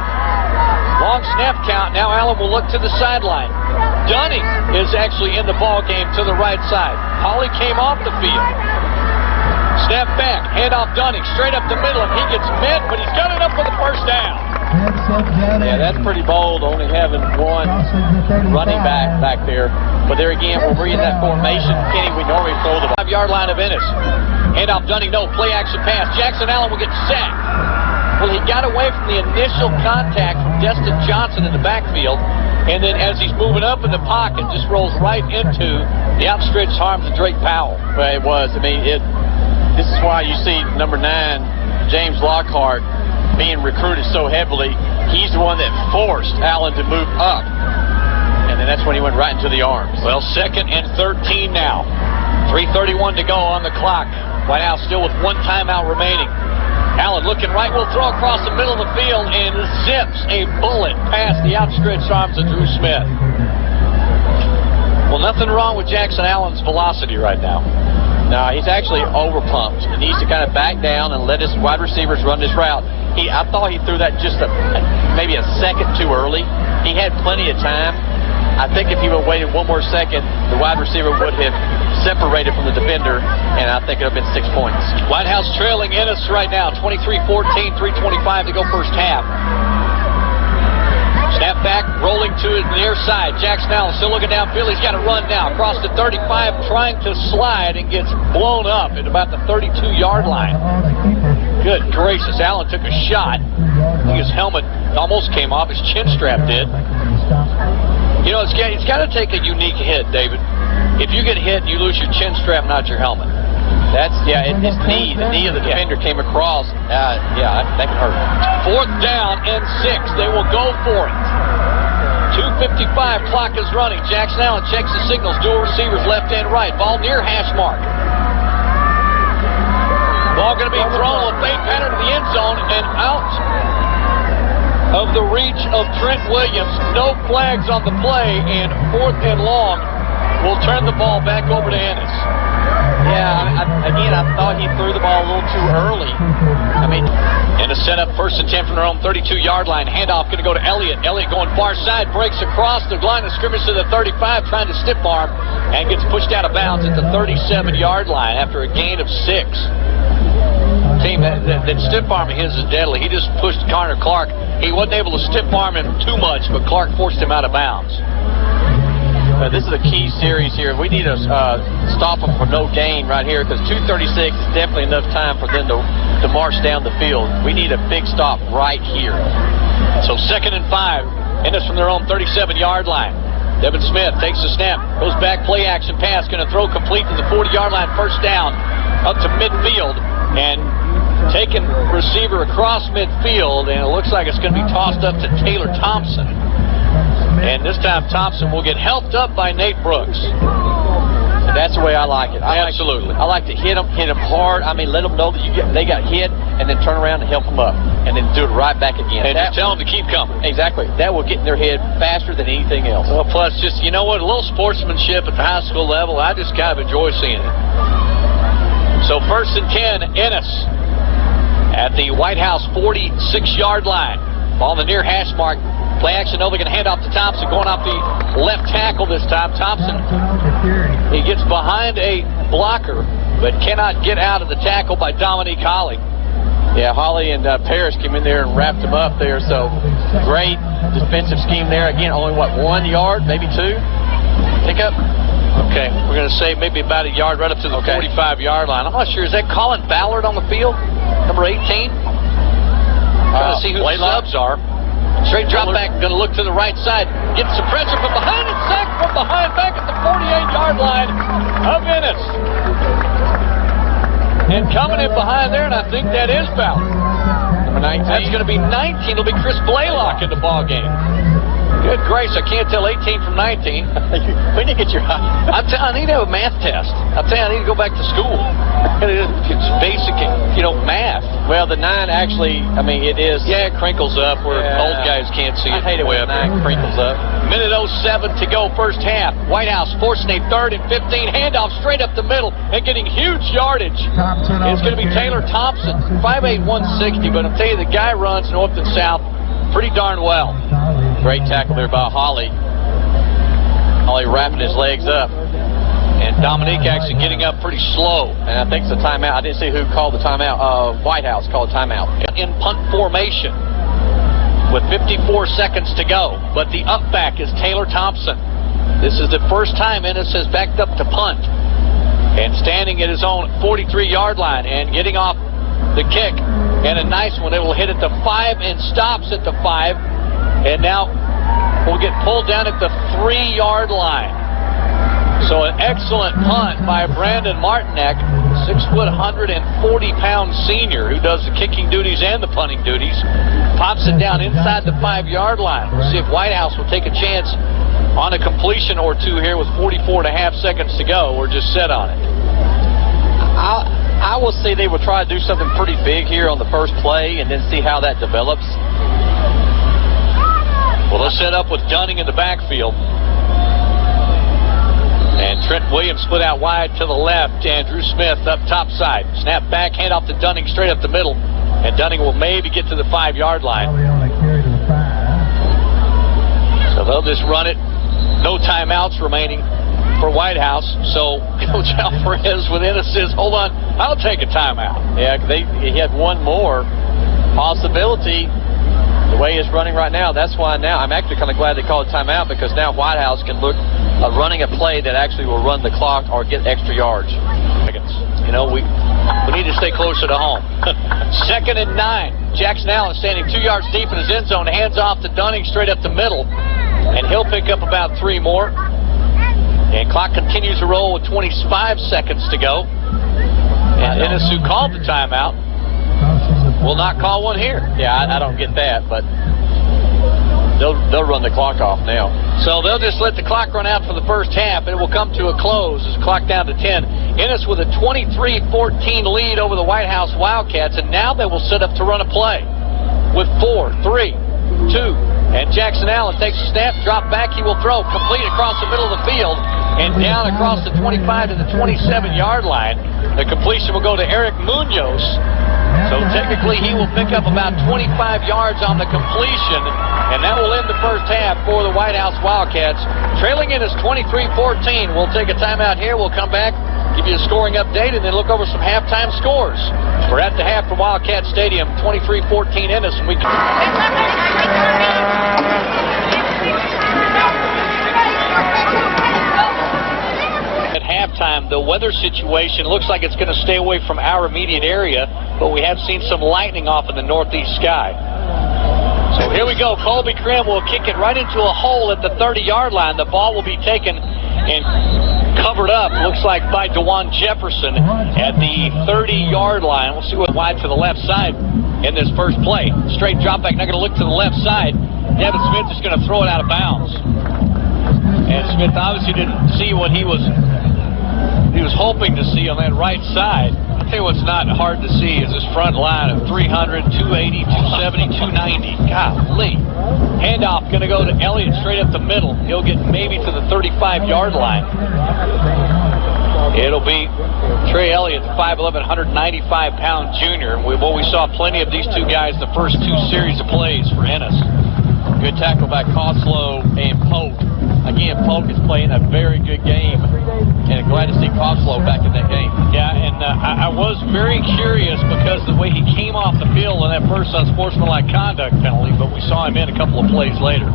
Long snap count. Now Allen will look to the sideline. Dunning is actually in the ball game to the right side. Holly came off the field. Snap back. Hand off Dunning. Straight up the middle, and he gets met, but he's got it up for the first down. Yeah, that's pretty bold, only having one running back there. But there again, when we're in that formation, Kenny, we normally throw the 5-yard line of Ennis. Hand off Dunning, no, play action pass. Jackson Allen will get sacked. Well, he got away from the initial contact from Destin Johnson in the backfield, and then as he's moving up in the pocket, just rolls right into the outstretched arms of Drake Powell. Well, it was. I mean, this is why you see number 9, James Lockhart, being recruited so heavily. He's the one that forced Allen to move up, and then that's when he went right into the arms. Well, second and 13 now. 3:31 to go on the clock. Whitehouse still with one timeout remaining. Allen looking right, will throw across the middle of the field and zips a bullet past the outstretched arms of Drew Smith. Well, nothing wrong with Jackson Allen's velocity right now. No, he's actually overpumped. He needs to kind of back down and let his wide receivers run this route. I thought he threw that just maybe a second too early. He had plenty of time. I think if he would have waited one more second, the wide receiver would have separated from the defender, and I think it would have been 6 points. Whitehouse trailing Ennis right now, 23-14, 3:25 to go first half. Snap back, rolling to the near side. Jackson Allen still looking downfield. He's got to run now. Across the 35, trying to slide and gets blown up at about the 32-yard line. Good gracious. Allen took a shot. His helmet almost came off. His chin strap did. You know, it's got to take a unique hit, David. If you get hit, you lose your chin strap, not your helmet. His knee. The knee of the defender came across. That can hurt. 4th down and 6. They will go for it. 2:55 clock is running. Jackson Allen checks the signals. Dual receivers left and right. Ball near hash mark. Ball going to be thrown with fade pattern to the end zone and out of the reach of Trent Williams. No flags on the play, and 4th and long will turn the ball back over to Ennis. I thought he threw the ball a little too early. And a setup, 1st and 10 from their own 32-yard line. Handoff going to go to Elliott. Elliott going far side, breaks across the line of scrimmage to the 35, trying to stiff arm, and gets pushed out of bounds at the 37-yard line after a gain of 6. Team, that stiff arm of his is deadly. He just pushed Connor Clark. He wasn't able to stiff arm him too much, but Clark forced him out of bounds. This is a key series here. We need to stop them for no gain right here, because 2:36 is definitely enough time for them to march down the field. We need a big stop right here. So 2nd and 5. Ennis from their own 37-yard line. Devin Smith takes the snap, goes back, play action pass, going to throw complete to the 40-yard line, 1st down, up to midfield, and taking receiver across midfield, and it looks like it's going to be tossed up to Taylor Thompson. And this time Thompson will get helped up by Nate Brooks. That's the way I like it. Absolutely. I like to hit them hard. Let them know that they got hit, and then turn around and help them up, and then do it right back again. And just tell them to keep coming. Exactly. That will get in their head faster than anything else. Well, plus, just, you know what, a little sportsmanship at the high school level, I just kind of enjoy seeing it. So 1st and 10, Ennis at the Whitehouse 46-yard line. Ball in the near hash mark. Play action over, going to hand off to Thompson, going off the left tackle this time. Thompson, he gets behind a blocker, but cannot get out of the tackle by Dominique Holly. Yeah, Holly and Parrish came in there and wrapped him up there, so great defensive scheme there. Again, only, 1 yard, maybe 2? Pick up. Okay, we're going to say maybe about a yard right up to the 45-yard line. I'm not sure. Is that Colin Ballard on the field? Number 18? Trying to see who the subs are. Straight drop back, going to look to the right side. Gets some pressure from behind and sacked from behind, back at the 48-yard line of Ennis. And coming in behind there, and I think that is Ballard. Number 19. That's going to be 19. It'll be Chris Blaylock in the ball game. Good grace, I can't tell 18 from 19. When did you get your I need to have a math test. I need to go back to school. It's basic, math. Well, the 9 actually, it is. Yeah, it crinkles up where old guys can't see it. I hate it when 9 crinkles up. Minute 07 to go, first half. Whitehouse forcing a 3rd and 15. Handoff straight up the middle and getting huge yardage. It's going to be Taylor Thompson, 5'8", 160, but I'll tell you, the guy runs north and south pretty darn well. Great tackle there by Holly. Holly wrapping his legs up. And Dominique actually getting up pretty slow. And I think it's a timeout. I didn't see who called the timeout. Whitehouse called a timeout. In punt formation with 54 seconds to go. But the up back is Taylor Thompson. This is the first time Ennis has backed up to punt. And standing at his own 43-yard line and getting off the kick. And a nice one. It will hit at the 5 and stops at the 5. And now we'll get pulled down at the 3-yard line. So an excellent punt by Brandon Martinek, 6', 140-pound senior who does the kicking duties and the punting duties. Pops it down inside the 5-yard line. We'll see if Whitehouse will take a chance on a completion or two here with 44.5 seconds to go. We're just set on it. I will say they will try to do something pretty big here on the first play and then see how that develops. Well, they'll set up with Dunning in the backfield. And Trent Williams split out wide to the left, and Drew Smith up top side. Snap back, hand off to Dunning straight up the middle. And Dunning will maybe get to the 5-yard line. So they'll just run it. No timeouts remaining for Whitehouse. So Coach Alvarez with Ennis says, hold on, I'll take a timeout. Yeah, he had one more possibility. The way it's running right now, that's why now I'm actually kind of glad they called a timeout, because now Whitehouse can look running a play that actually will run the clock or get extra yards. You know, we need to stay closer to home. 2nd and 9. Jackson Allen standing 2 yards deep in his end zone. Hands off to Dunning straight up the middle. And he'll pick up about 3 more. And clock continues to roll with 25 seconds to go. And Ennis, who called the timeout, will not call one here. Yeah, I don't get that, but they'll run the clock off now. So they'll just let the clock run out for the first half. It will come to a close as the clock down to 10. Ennis with a 23-14 lead over the Whitehouse Wildcats, and now they will set up to run a play with 4, 3, 2, and Jackson Allen takes a snap, drop back, he will throw, complete across the middle of the field, and down across the 25 to the 27-yard line. The completion will go to Eric Munoz. So technically he will pick up about 25 yards on the completion, and that will end the first half for the Whitehouse Wildcats. Trailing it is 23-14. We'll take a timeout here. We'll come back, give you a scoring update, and then look over some halftime scores. We're at the half from Wildcat Stadium, 23-14 Ennis, and we at halftime. The weather situation looks like it's going to stay away from our immediate area, but we have seen some lightning off in the northeast sky. So here we go. Colby Krim will kick it right into a hole at the 30-yard line. The ball will be taken and covered up, looks like, by DeJuan Jefferson at the 30-yard line. We'll see what wide to the left side in this first play. Straight drop back, not going to look to the left side. Devin Smith is going to throw it out of bounds. And Smith obviously didn't see what he was hoping to see on that right side. I'll tell you what's not hard to see is this front line of 300, 280, 270, 290. Golly. Handoff going to go to Elliott straight up the middle. He'll get maybe to the 35-yard line. It'll be Trey Elliott, the 5'11", 195-pound junior. We saw plenty of these two guys the first 2 series of plays for Ennis. Good tackle by Coslow and Polk. Again, Polk is playing a very good game, and glad to see Coslow back in that game. Yeah, and I was very curious because the way he came off the field on that first unsportsmanlike conduct penalty, but we saw him in a couple of plays later.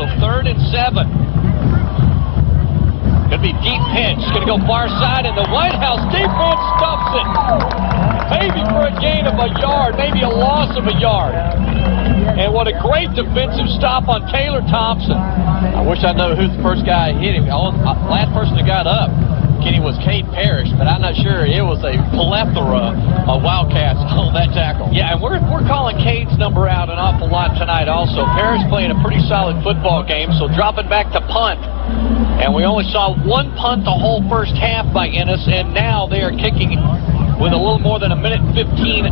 So 3rd and 7. Going to be deep pinch. Going to go far side, and the Whitehouse defense stuffs it. Maybe for a gain of a yard, maybe a loss of a yard. And what a great defensive stop on Taylor Thompson. I wish I knew who the first guy hit him. Last person that got up, Kenny, was Cade Parrish, but I'm not sure. It was a plethora of Wildcats on that tackle. Yeah, and we're calling Cade's number out an awful lot tonight also. Parrish playing a pretty solid football game, so dropping back to punt. And we only saw 1 punt the whole first half by Ennis, and now they are kicking with a little more than a minute 15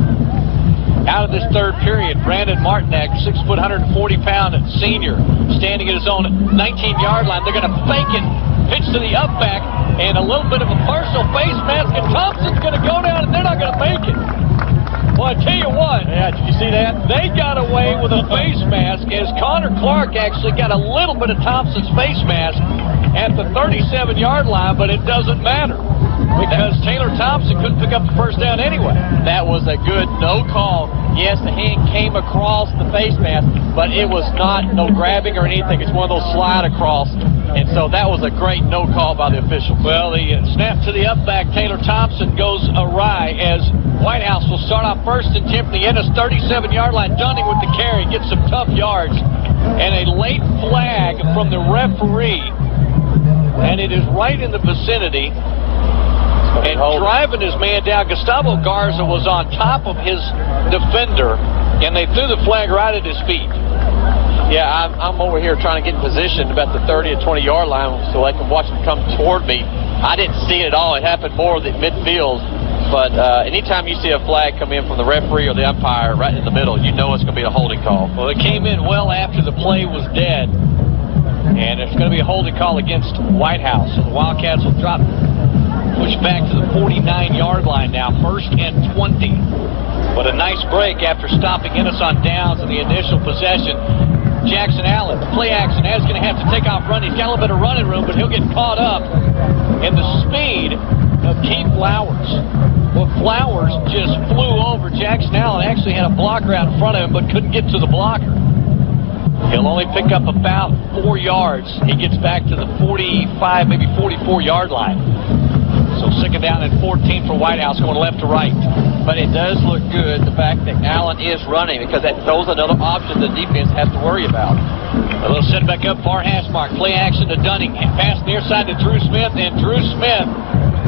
out of this third period. Brandon Martinek, 6 foot, 140-pound senior, standing at his own 19-yard line. They're going to fake it, pitch to the up back, and a little bit of a partial face mask, and Thompson's going to go down, and they're not going to make it. Well, I tell you what. Yeah, did you see that? They got away with a face mask as Connor Clark actually got a little bit of Thompson's face mask at the 37-yard line, but it doesn't matter because Taylor Thompson couldn't pick up the first down anyway. That was a good no call. Yes, the hand came across the face mask, but it was not no grabbing or anything. It's one of those slide across, and so that was a great no call by the officials. Well, the snap to the up back, Taylor Thompson, goes awry as Whitehouse will start off 1st and 10 from the Ennis 37-yard line. Dunning with the carry, gets some tough yards, and a late flag from the referee, and it is right in the vicinity. And driving his man down, Gustavo Garza was on top of his defender, and they threw the flag right at his feet. Yeah, I'm over here trying to get in position about the 30 and 20-yard line so I can watch him come toward me. I didn't see it at all. It happened more at midfield. But anytime you see a flag come in from the referee or the umpire right in the middle, you know it's going to be a holding call. Well, it came in well after the play was dead, and it's going to be a holding call against Whitehouse. So the Wildcats will push back to the 49-yard line now, 1st and 20. But a nice break after stopping Ennis on downs in the initial possession. Jackson Allen, play action, is going to have to take off running. He's got a little bit of running room, but he'll get caught up in the speed of Keith Flowers. Well, Flowers just flew over Jackson Allen. Actually had a blocker out in front of him, but couldn't get to the blocker. He'll only pick up about 4 yards. He gets back to the 45, maybe 44-yard line. So 2nd down and 14 for Whitehouse, going left to right. But it does look good, the fact that Allen is running, because that throws another option the defense has to worry about. A little set back up, far hash mark. Play action to Dunning. Pass near side to Drew Smith. And Drew Smith,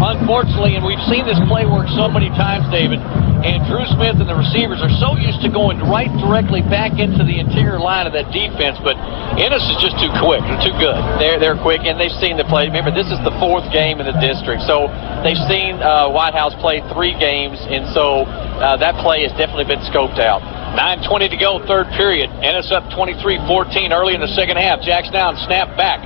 unfortunately, and we've seen this play work so many times, David, and Drew Smith and the receivers are so used to going right directly back into the interior line of that defense, but Ennis is just too quick. They're too good. They're quick, and they've seen the play. Remember, this is the 4th game in the district, so they've seen Whitehouse play 3 games, and so that play has definitely been scoped out. 9:20 to go, 3rd period. Ennis up 23-14 early in the 2nd half. Jacks down, snap back.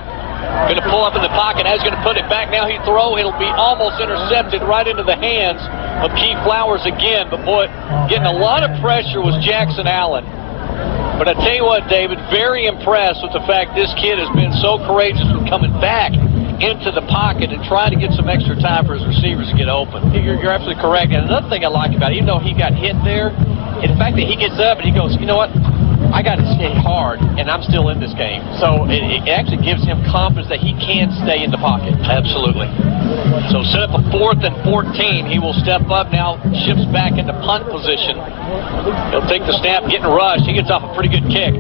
Going to pull up in the pocket. Now he's going to put it back. Now he throw. It'll be almost intercepted right into the hands of Keith Flowers again. But, boy, getting a lot of pressure was Jackson Allen. But I tell you what, David, very impressed with the fact this kid has been so courageous with coming back into the pocket and trying to get some extra time for his receivers to get open. You're absolutely correct. And another thing I like about it, even though he got hit there, in fact that he gets up and he goes, you know what, I got to skate hard, and I'm still in this game. So it actually gives him confidence that he can stay in the pocket. Absolutely. So set up a 4th and 14. He will step up now, shifts back into punt position. He'll take the snap, getting rushed. He gets off a pretty good kick.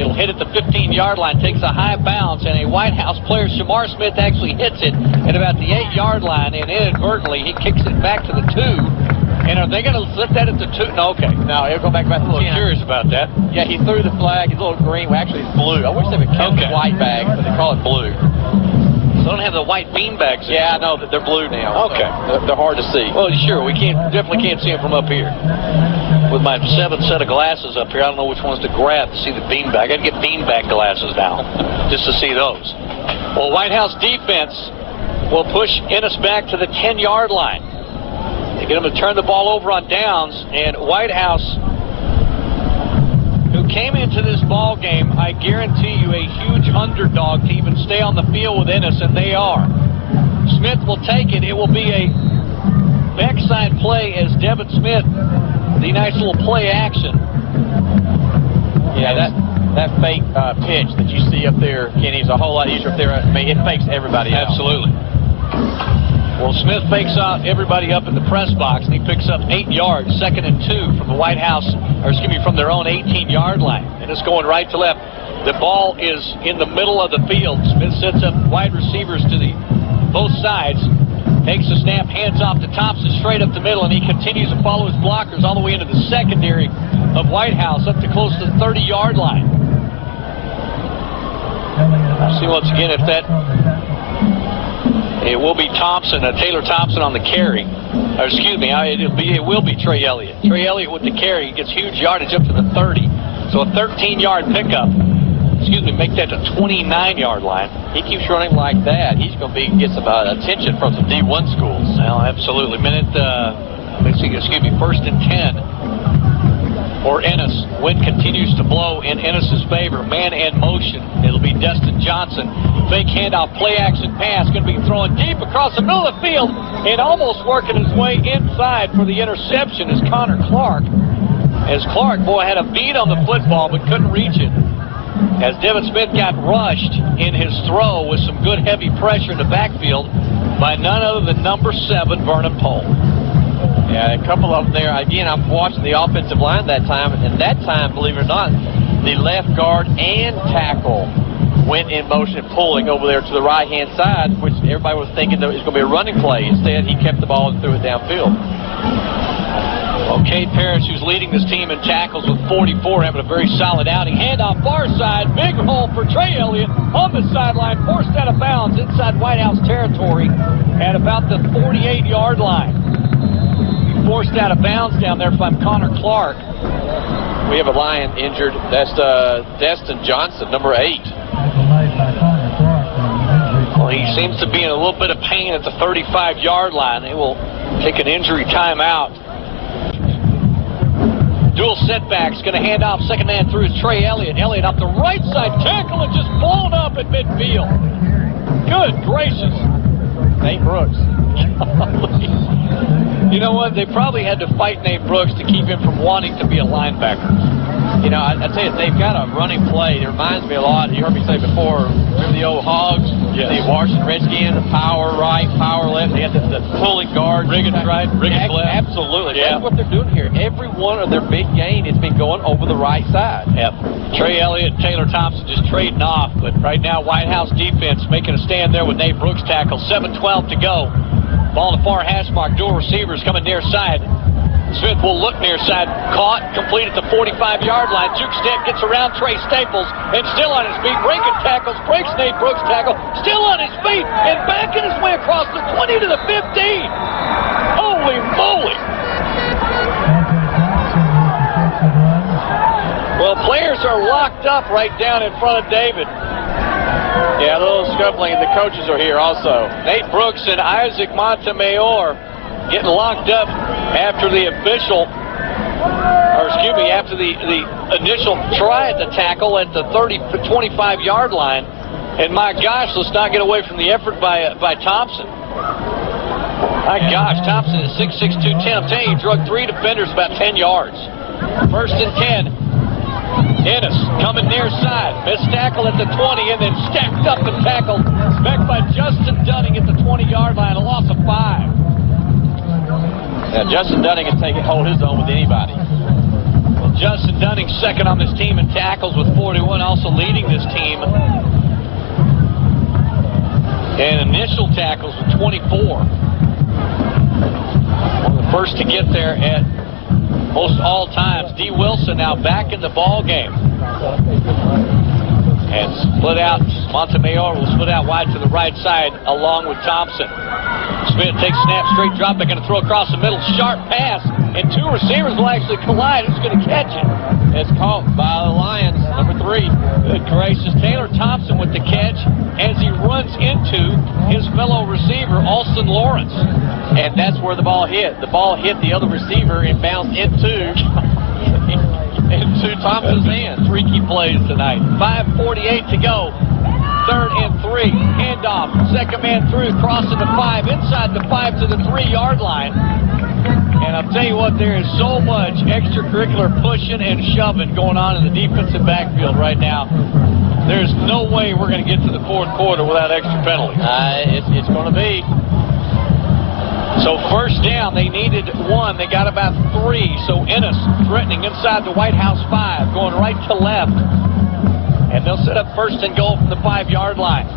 It'll hit at the 15-yard line, takes a high bounce, and a Whitehouse player, Shamar Smith, actually hits it at about the 8-yard line, and inadvertently he kicks it back to the 2. And are they going to set that at the 2? No, okay. No, he'll go back to the 10. A little curious about that. Yeah, he threw the flag. It's a little green. Well, actually, it's blue. I wish they would count the white bag, but they call it blue. So they don't have the white bean bags. Yeah, I know that they're blue now. Okay. So they're hard to see. Well, sure. We definitely can't see them from up here. With my 7 set of glasses up here, I don't know which ones to grab to see the bean bag. I got to get bean bag glasses now just to see those. Well, Whitehouse defense will push Ennis back to the 10-yard line. They get him to turn the ball over on downs, and Whitehouse, who came into this ball game, I guarantee you, a huge underdog to even stay on the field with Ennis, and they are. Smith will take it. It will be a backside play as Devin Smith, the nice little play action. Yeah, that fake pitch that you see up there, Kenny, is a whole lot easier up there. I mean, it fakes everybody out. Absolutely. Well, Smith fakes out everybody up in the press box, and he picks up 8 yards, 2nd and 2 from the from their own 18-yard line. And it's going right to left. The ball is in the middle of the field. Smith sets up wide receivers to both sides, takes the snap, hands off to Thompson straight up the middle, and he continues to follow his blockers all the way into the secondary of Whitehouse up to close to the 30-yard line. See once again if that... It will be Thompson, Taylor Thompson on the carry. Or excuse me, it will be Trey Elliott. Trey Elliott with the carry. He gets huge yardage up to the 30. So a 13-yard pickup. Excuse me, make that a 29-yard line. He keeps running like that. He's going to get some attention from some D1 schools. Well, absolutely. First and 10 for Ennis. Wind continues to blow in Ennis's favor. Man and motion. It'll be Destin Johnson. Fake handoff, play action pass. Going to be thrown deep across the middle of the field and almost working his way inside for the interception is Connor Clark. As Clark, boy, had a beat on the football but couldn't reach it. As Devin Smith got rushed in his throw with some good heavy pressure in the backfield by none other than number 7, Vernon Pohl. Yeah, a couple of them there. Again, I'm watching the offensive line that time, and that time, believe it or not, the left guard and tackle went in motion pulling over there to the right-hand side, which everybody was thinking that it was going to be a running play. Instead, he kept the ball and threw it downfield. Well, Cade Parrish, who's leading this team in tackles with 44, having a very solid outing. Handoff far side, big hole for Trey Elliott on the sideline, forced out of bounds inside Whitehouse territory at about the 48-yard line. Forced out of bounds down there by Connor Clark. We have a Lion injured. That's Destin Johnson, number 8. Well, he seems to be in a little bit of pain at the 35-yard line. They will take an injury timeout. Dual setbacks, going to hand off second man through is Trey Elliott. Elliott up the right side, tackle and just blown up at midfield. Good gracious. Nate Brooks. You know what? They probably had to fight Nate Brooks to keep him from wanting to be a linebacker. You know, I tell you, they've got a running play. It reminds me a lot. You heard me say before, remember the old Hogs? Yes. The Washington Redskins, the power right, power left. They had the pulling guard. Riggins right, Riggins left. Absolutely. Yeah. That's what they're doing here. Every one of their big game has been going over the right side. Yep. Trey Elliott, Taylor Thompson just trading off, but right now Whitehouse defense making a stand there with Nate Brooks tackle. 7:12 to go. Ball to far hash mark. Dual receivers coming near side. Smith will look near side, caught, complete at the 45-yard line. Juke Stent gets around Trey Staples, and still on his feet, breaking tackles, breaks Nate Brooks' tackle, still on his feet, and backing his way across the 20 to the 15. Holy moly! Well, players are locked up right down in front of David. Yeah, a little scuffling, and the coaches are here also. Nate Brooks and Isaac Montemayor getting locked up after the after the initial try at the tackle at the 25-yard line. And my gosh, let's not get away from the effort by Thompson. My gosh, Thompson is 6'6", 210. I'm telling you, he drug 3 defenders about 10 yards. 1st and 10. Ennis coming near side. Missed tackle at the 20 and then stacked up and tackled back by Justin Dunning at the 20-yard line. A loss of 5. Now, Justin Dunning can hold his own with anybody. Well, Justin Dunning second on this team in tackles with 41, also leading this team. And initial tackles with 24. One of the first to get there at most all times. D. Wilson now back in the ball game. And split out. Montemayor will split out wide to the right side along with Thompson. Smith takes snap, straight drop. They're going to throw across the middle. Sharp pass. And 2 receivers will actually collide. Who's going to catch it? It's caught by the Lions, number 3. Good gracious. Taylor Thompson with the catch as he runs into his fellow receiver, Alston Lawrence. And that's where the ball hit. The ball hit the other receiver and bounced into Thompson's hands. Freaky plays tonight. 5:48 to go. 3rd and 3. Handoff. Second man through. Crossing the 5. Inside the 5 to the 3-yard line. And I'll tell you what, there is so much extracurricular pushing and shoving going on in the defensive backfield right now. There's no way we're going to get to the 4th quarter without extra penalties. It's going to be. So 1st down, they needed 1. They got about 3. So Ennis threatening inside the Whitehouse 5, going right to left. And they'll set up 1st and goal from the 5-yard line.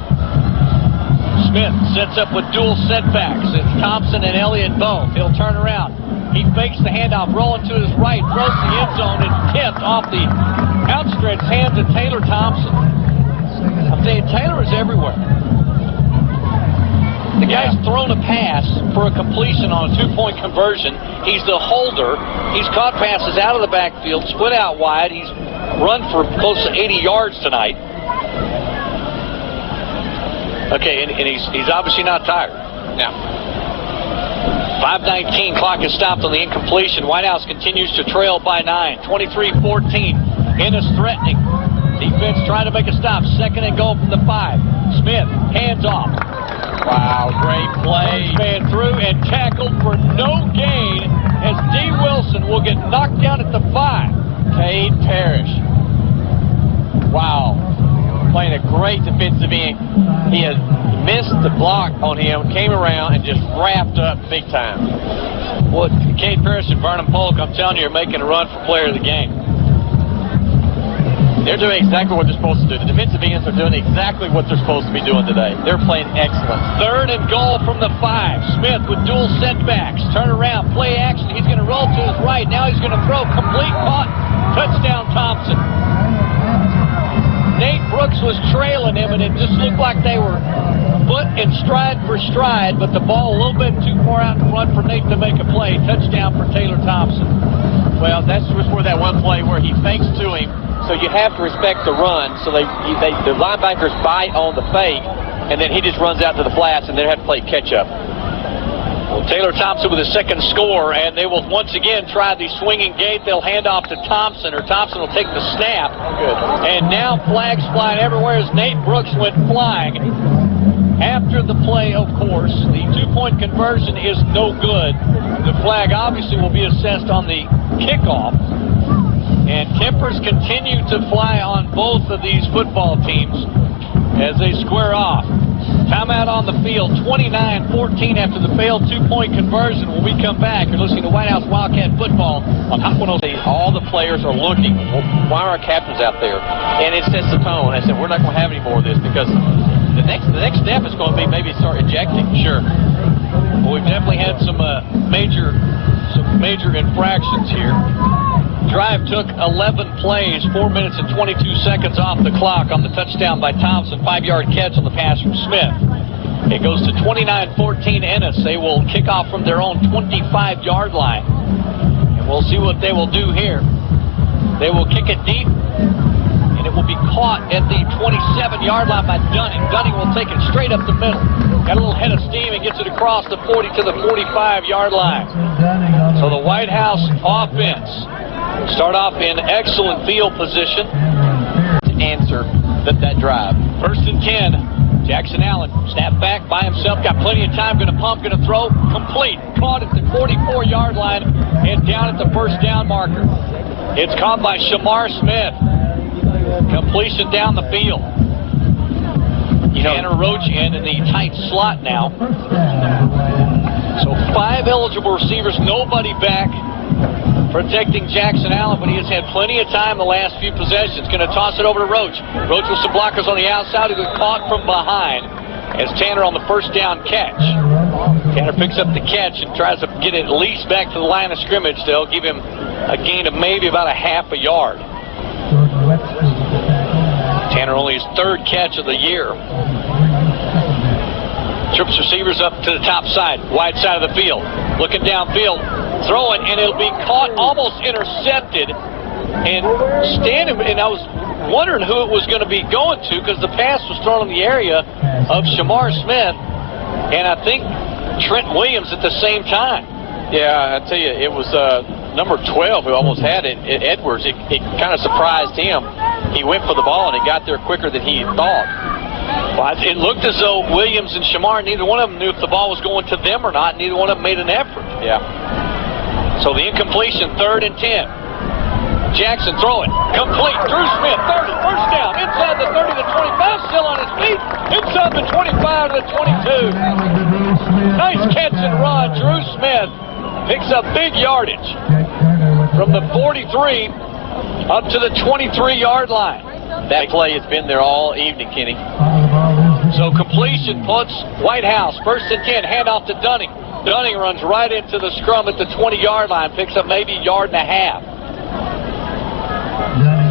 Smith sets up with dual setbacks. It's Thompson and Elliott both. He'll turn around. He fakes the handoff, rolling to his right, throws the end zone, and tipped off the outstretched hands of Taylor Thompson. I'm saying Taylor is everywhere. The guy's thrown a pass for a completion on a 2-point conversion. He's the holder. He's caught passes out of the backfield, split out wide. He's run for close to 80 yards tonight. Okay, and he's obviously not tired. Now, 5:19, clock is stopped on the incompletion. Whitehouse continues to trail by 9. 23-14. Ennis threatening. Defense trying to make a stop. 2nd and goal from the 5. Smith, hands off. wow, great play. Man through and tackled for no gain as D. Wilson will get knocked down at the 5. Cade Parrish. Wow. Playing a great defensive end. He had missed the block on him, came around, and just wrapped up big time. Well, Cade Parrish and Vernon Polk, I'm telling you, are making a run for player of the game. They're doing exactly what they're supposed to do. The defensive ends are doing exactly what they're supposed to be doing today. They're playing excellent. 3rd and goal from the 5. Smith with dual setbacks. Turn around, play action. He's going to roll to his right. Now he's going to throw. Complete, caught. Touchdown, Thompson. Nate Brooks was trailing him, and it just looked like they were foot and stride for stride, but the ball a little bit too far out in front for Nate to make a play. Touchdown for Taylor Thompson. Well, that's just where that one play where he fakes to him. So you have to respect the run. So the linebackers bite on the fake, and then he just runs out to the flats, and they have to play catch-up. Well, Taylor Thompson with his 2nd score, and they will once again try the swinging gate. They'll hand off to Thompson, or Thompson will take the snap. Good. And now flags flying everywhere as Nate Brooks went flying. After the play, of course, the 2-point conversion is no good. The flag obviously will be assessed on the kickoff. And tempers continue to fly on both of these football teams as they square off. Timeout on the field, 29-14 after the failed two-point conversion. When we come back, you're listening to Whitehouse Wildcat football on Hot 106. All the players are looking. Why are our captains out there? And it sets the tone. I said, we're not going to have any more of this because the next step is going to be maybe start ejecting. Sure. Well, we've definitely had some major infractions here. Drive took 11 plays, 4 minutes and 22 seconds off the clock on the touchdown by Thompson. 5-yard catch on the pass from Smith. It goes to 29-14 Ennis. They will kick off from their own 25-yard line. And we'll see what they will do here. They will kick it deep, and it will be caught at the 27-yard line by Dunning. Dunning will take it straight up the middle. Got a little head of steam and gets it across the 40 to the 45-yard line. So the Whitehouse offense start off in excellent field position To answer that drive. First and 10. Jackson Allen, snap back by himself, got plenty of time, going to pump, going to throw, complete. Caught at the 44-yard line and down at the first down marker. It's caught by Shamar Smith. Completion down the field. Tanner Roach in the tight slot now. So 5 eligible receivers, nobody back protecting Jackson Allen, but he has had plenty of time the last few possessions. Going to toss it over to Roach. Roach with some blockers on the outside. He was caught from behind as Tanner on the first down catch. Tanner picks up the catch and tries to get it at least back to the line of scrimmage. They'll give him a gain of maybe about a half a yard. Tanner only his 3rd catch of the year. Trips receivers up to the top side, wide side of the field. Looking downfield. Throw it, and it'll be caught, almost intercepted, and standing. And I was wondering who it was going to be going to because the pass was thrown in the area of Shamar Smith, and I think Trent Williams at the same time. Yeah, I tell you, it was number 12 who almost had it. Edwards. It kind of surprised him. He went for the ball, and it got there quicker than he thought. Well, it looked as though Williams and Shamar, neither one of them knew if the ball was going to them or not. Neither one of them made an effort. Yeah. So the incompletion, 3rd and 10. Jackson throw it. Complete. Drew Smith, 30. First down. Inside the 30 to 25. Still on his feet. Inside the 25 to the 22. Nice catch and run. Drew Smith picks up big yardage from the 43 up to the 23-yard line. That play has been there all evening, Kenny. So completion puts Whitehouse. 1st and 10. Handoff to Dunning. Dunning runs right into the scrum at the 20-yard line, picks up maybe a yard and a half.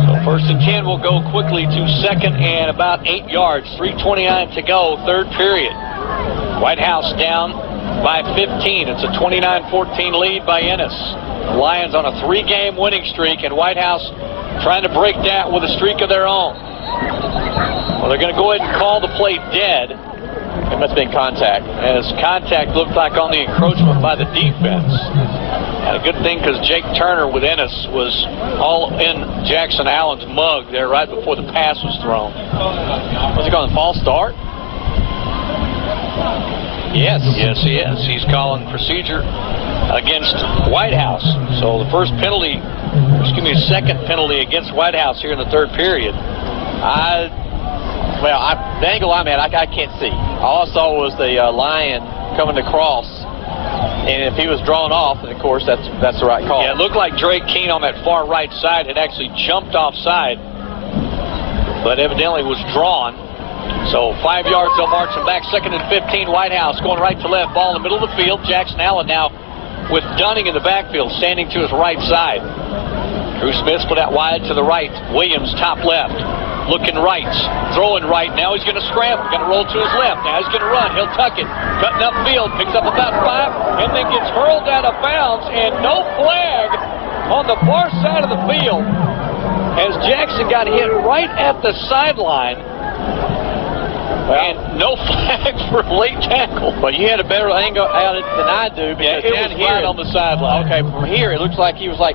So 1st and 10 will go quickly to 2nd and about 8 yards. 3:29 to go, 3rd period. Whitehouse down by 15. It's a 29-14 lead by Ennis. The Lions on a 3-game winning streak, and Whitehouse trying to break that with a streak of their own. Well, they're going to go ahead and call the play dead. It must have been contact. As contact looked like on the encroachment by the defense. And a good thing because Jake Turner with Ennis was all in Jackson Allen's mug there right before the pass was thrown. Was he calling a false start? Yes, he is. He's calling procedure against Whitehouse. So the first penalty, the second penalty against Whitehouse here in the 3rd period. The angle I'm at, I can't see. All I saw was the Lion coming across, and if he was drawn off, then of course that's the right call. Yeah, it looked like Drake Keene on that far right side had actually jumped offside, but evidently was drawn. So 5 yards, they'll march him back. 2nd and 15, Whitehouse going right to left. Ball in the middle of the field. Jackson Allen now with Dunning in the backfield, standing to his right side. Drew Smith split out wide to the right. Williams top left. Looking right, throwing right. Now he's going to scramble, going to roll to his left. Now he's going to run. He'll tuck it, cutting upfield, picks up about 5, and then gets hurled out of bounds, and no flag on the far side of the field as Jackson got hit right at the sideline. And no flag for late tackle. But you had a better angle at it than I do. Because it was right on the sideline. Okay, from here it looks like he was like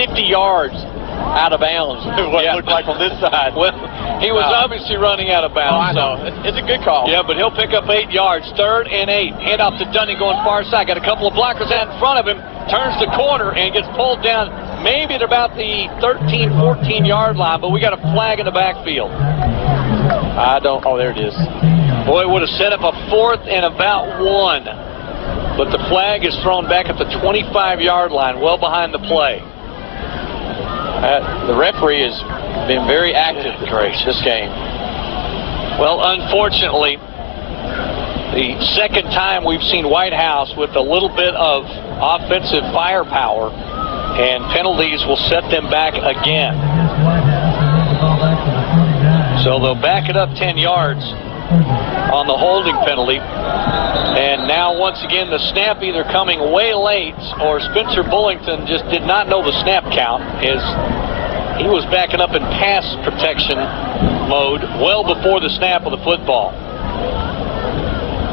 50 yards out of bounds. What it looked like on this side. Well, he was obviously running out of bounds. Oh, I know. It's a good call. Yeah, but he'll pick up 8 yards. 3rd and 8. Hand off to Dunning going far side. Got a couple of blockers out in front of him. Turns the corner and gets pulled down maybe at about the 13, 14-yard line, but we got a flag in the backfield. Oh, there it is. Boy, it would have set up a 4th and about 1. But the flag is thrown back at the 25-yard line, well behind the play. The referee has been very active this game. Well, unfortunately, the second time we've seen Whitehouse with a little bit of offensive firepower, and penalties will set them back again. So they'll back it up 10 yards on the holding penalty. And now, once again, the snap either coming way late or Spencer Bullington just did not know the snap count, as he was backing up in pass protection mode well before the snap of the football.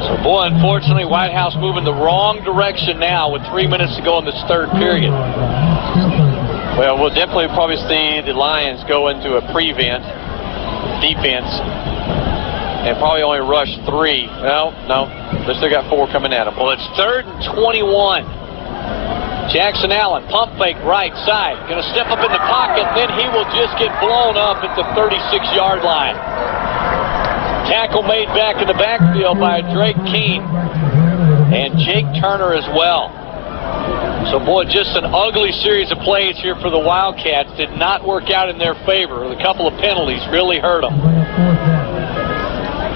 So, boy, unfortunately, Whitehouse moving the wrong direction now with 3 minutes to go in this third period. Well, we'll definitely probably see the Lions go into a prevent defense and probably only rush 3. No, they still got 4 coming at them. Well, it's 3rd and 21. Jackson Allen, pump fake right side. Going to step up in the pocket, then he will just get blown up at the 36-yard line. Tackle made back in the backfield by Drake Keene and Jake Turner as well. So, boy, just an ugly series of plays here for the Wildcats. Did not work out in their favor. A couple of penalties really hurt them.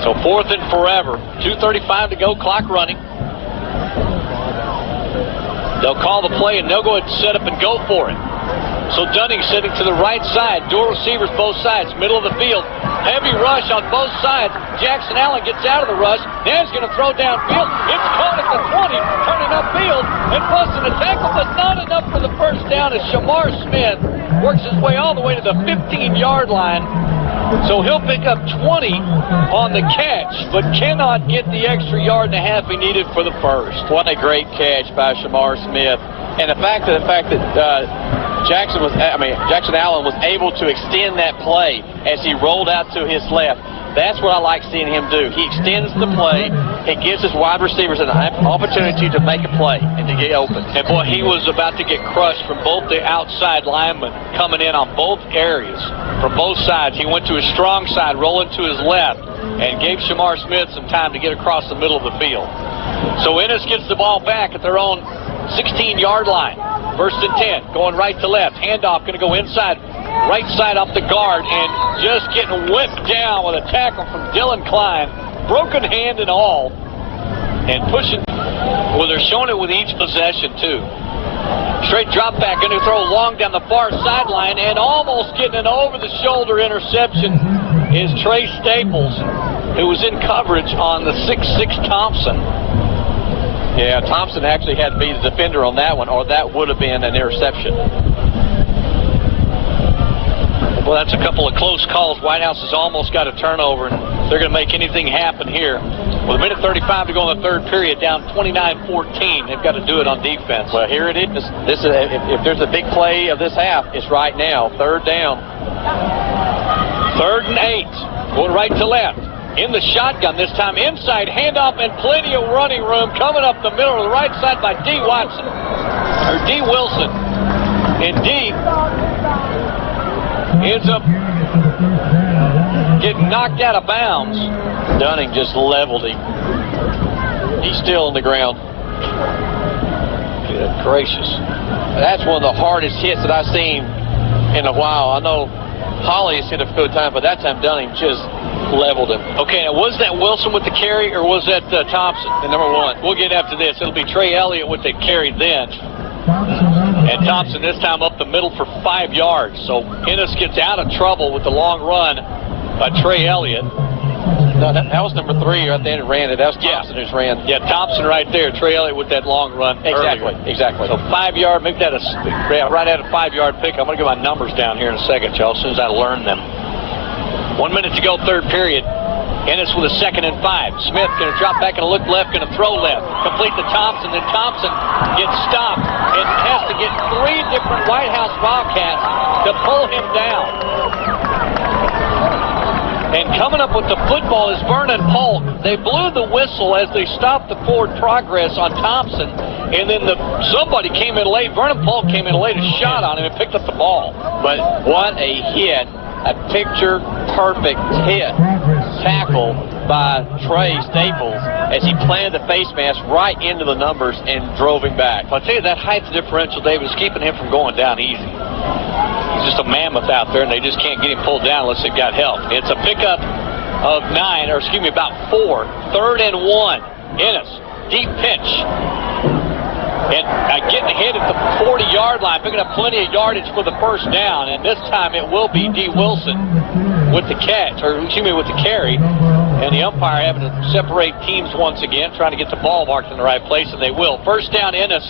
So 4th and forever. 2:35 to go, clock running. They'll call the play, and they'll go ahead and set up and go for it. So Dunning sitting to the right side. Dual receivers both sides, middle of the field. Heavy rush on both sides. Jackson Allen gets out of the rush. Now he's going to throw downfield. It's caught at the 20, turning upfield and busting a tackle, but not enough for the first down as Shamar Smith works his way all the way to the 15-yard line. So he'll pick up 20 on the catch, but cannot get the extra yard and a half he needed for the first. What a great catch by Shamar Smith. And the fact that Jackson Allen was able to extend that play as he rolled out to his left. That's what I like seeing him do. He extends the play. It gives his wide receivers an opportunity to make a play and to get open. And, boy, he was about to get crushed from both the outside linemen coming in on both areas. From both sides. He went to his strong side, rolling to his left, and gave Shamar Smith some time to get across the middle of the field. So Ennis gets the ball back at their own 16-yard line. 1st and 10, going right to left. Handoff going to go inside, right side off the guard, and just getting whipped down with a tackle from Dylan Klein. Broken hand and all. And pushing, well, they're showing it with each possession, too. Straight drop back, going to throw long down the far sideline, and almost getting an over-the-shoulder interception is Trey Staples, who was in coverage on the 6'6" Thompson. Yeah, Thompson actually had to be the defender on that one, or that would have been an interception. Well, that's a couple of close calls. Whitehouse has almost got a turnover, and they're going to make anything happen here. With 1:35 to go in the third period, down 29-14. They've got to do it on defense. Well, here it is. This is if there's a big play of this half, it's right now. 3rd down. 3rd and 8. Going right to left. In the shotgun this time. Inside handoff and plenty of running room coming up the middle of the right side by D. Wilson. And D ends up getting knocked out of bounds. Dunning just leveled him. He's still on the ground. Good gracious. That's one of the hardest hits that I've seen in a while. I know Holly has hit a good time, but that time Dunning just leveled him. Okay, now was that Wilson with the carry, or was that Thompson? The number 1. We'll get after this. It'll be Trey Elliott with the carry then. And Thompson this time up the middle for 5 yards. So Ennis gets out of trouble with the long run by Trey Elliott. No, that was number 3 right there and ran it. That was Thompson who's ran. Yeah, Thompson right there. Trey Elliott with that long run. Exactly. So 5 yard, make that right at a 5-yard pick. I'm going to get my numbers down here in a second, y'all, as soon as I learn them. 1 minute to go, third period. Ennis with a 2nd and 5. Smith going to drop back and look left, going to throw left. Complete to Thompson, then Thompson gets stopped and has to get 3 different Whitehouse Wildcats to pull him down. And coming up with the football is Vernon Polk. They blew the whistle as they stopped the forward progress on Thompson. and then somebody came in late. Vernon Polk came in late, a shot on him, and picked up the ball. But what a hit, a picture-perfect hit, tackle by Trey Staples as he planted the face mask right into the numbers and drove him back. I'll tell you, that height differential, David, is keeping him from going down easy. He's just a mammoth out there, and they just can't get him pulled down unless they've got help. It's a pickup of about 4. 3rd and 1. Ennis, deep pitch. And getting hit at the 40-yard line, picking up plenty of yardage for the first down. And this time it will be D. Wilson with the catch, or excuse me, with the carry. And the umpire having to separate teams once again, trying to get the ball marked in the right place, and they will. First down, Ennis,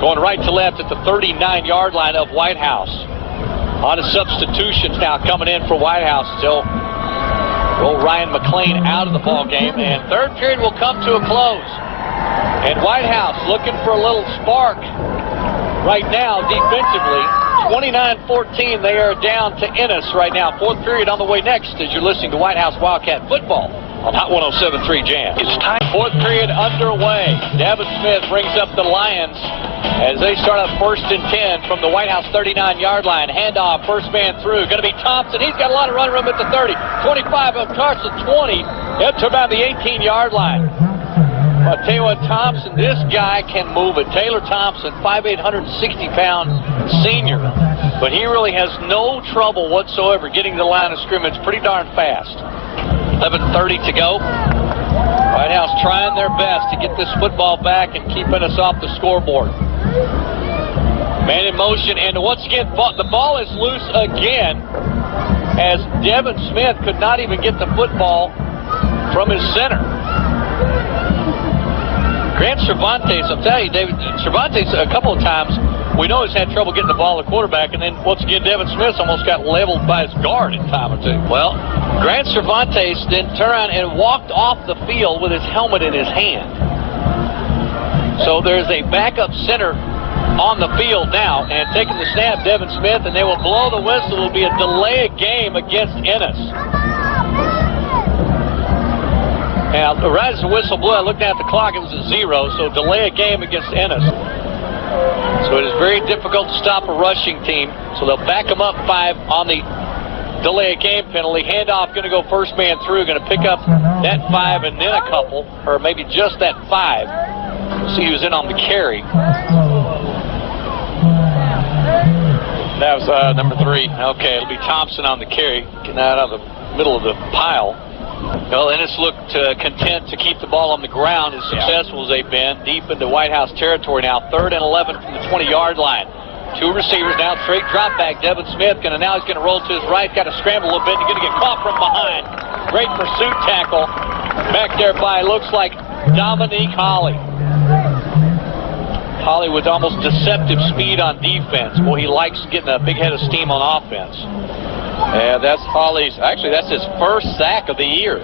going right to left at the 39-yard line of Whitehouse. On to substitutions now coming in for Whitehouse. They'll roll Ryan McLean out of the ball game, and third period will come to a close. And Whitehouse looking for a little spark right now defensively. 29-14, they are down to Ennis right now. Fourth period on the way next as you're listening to Whitehouse Wildcat football on Hot 107.3 Jam. It's time. Fourth period underway. Devin Smith brings up the Lions as they start up 1st and 10 from the Whitehouse 39-yard line. Handoff, first man through. Going to be Thompson. He's got a lot of run room at the 30. 25 up starts the 20 up to about the 18-yard line. I'll tell you what, Thompson, this guy can move it. Taylor Thompson, 5'8", 160-pound senior. But he really has no trouble whatsoever getting to the line of scrimmage pretty darn fast. 11:30 to go. Whitehouse trying their best to get this football back and keeping us off the scoreboard. Man in motion, and once again, the ball is loose again as Devin Smith could not even get the football from his center. Grant Cervantes, I'll tell you, David, Cervantes a couple of times, we know he's had trouble getting the ball to the quarterback, and then once again, Devin Smith almost got leveled by his guard in time or two. Well, Grant Cervantes then turned around and walked off the field with his helmet in his hand. So there's a backup center on the field now, and taking the snap, Devin Smith, and they will blow the whistle. It will be a delay of game against Ennis. And right as the whistle blew, I looked at the clock, it was a 0, so delay a game against Ennis. So it is very difficult to stop a rushing team, so they'll back them up 5 on the delay a game penalty. Handoff going to go first man through, going to pick up that 5 and then a couple, or maybe just that 5. We'll see who's in on the carry. That was number 3. Okay, it'll be Thompson on the carry, getting out of the middle of the pile. Well, Ennis looked content to keep the ball on the ground as successful as they've been. Deep into Whitehouse territory now. 3rd and 11 from the 20-yard line. 2 receivers now, straight drop back. Devin Smith he's going to roll to his right. Got to scramble a little bit. He's going to get caught from behind. Great pursuit tackle back there by, looks like, Dominique Holly. Holly with almost deceptive speed on defense. Boy, he likes getting a big head of steam on offense. Yeah, that's Holly's, actually that's his first sack of the year.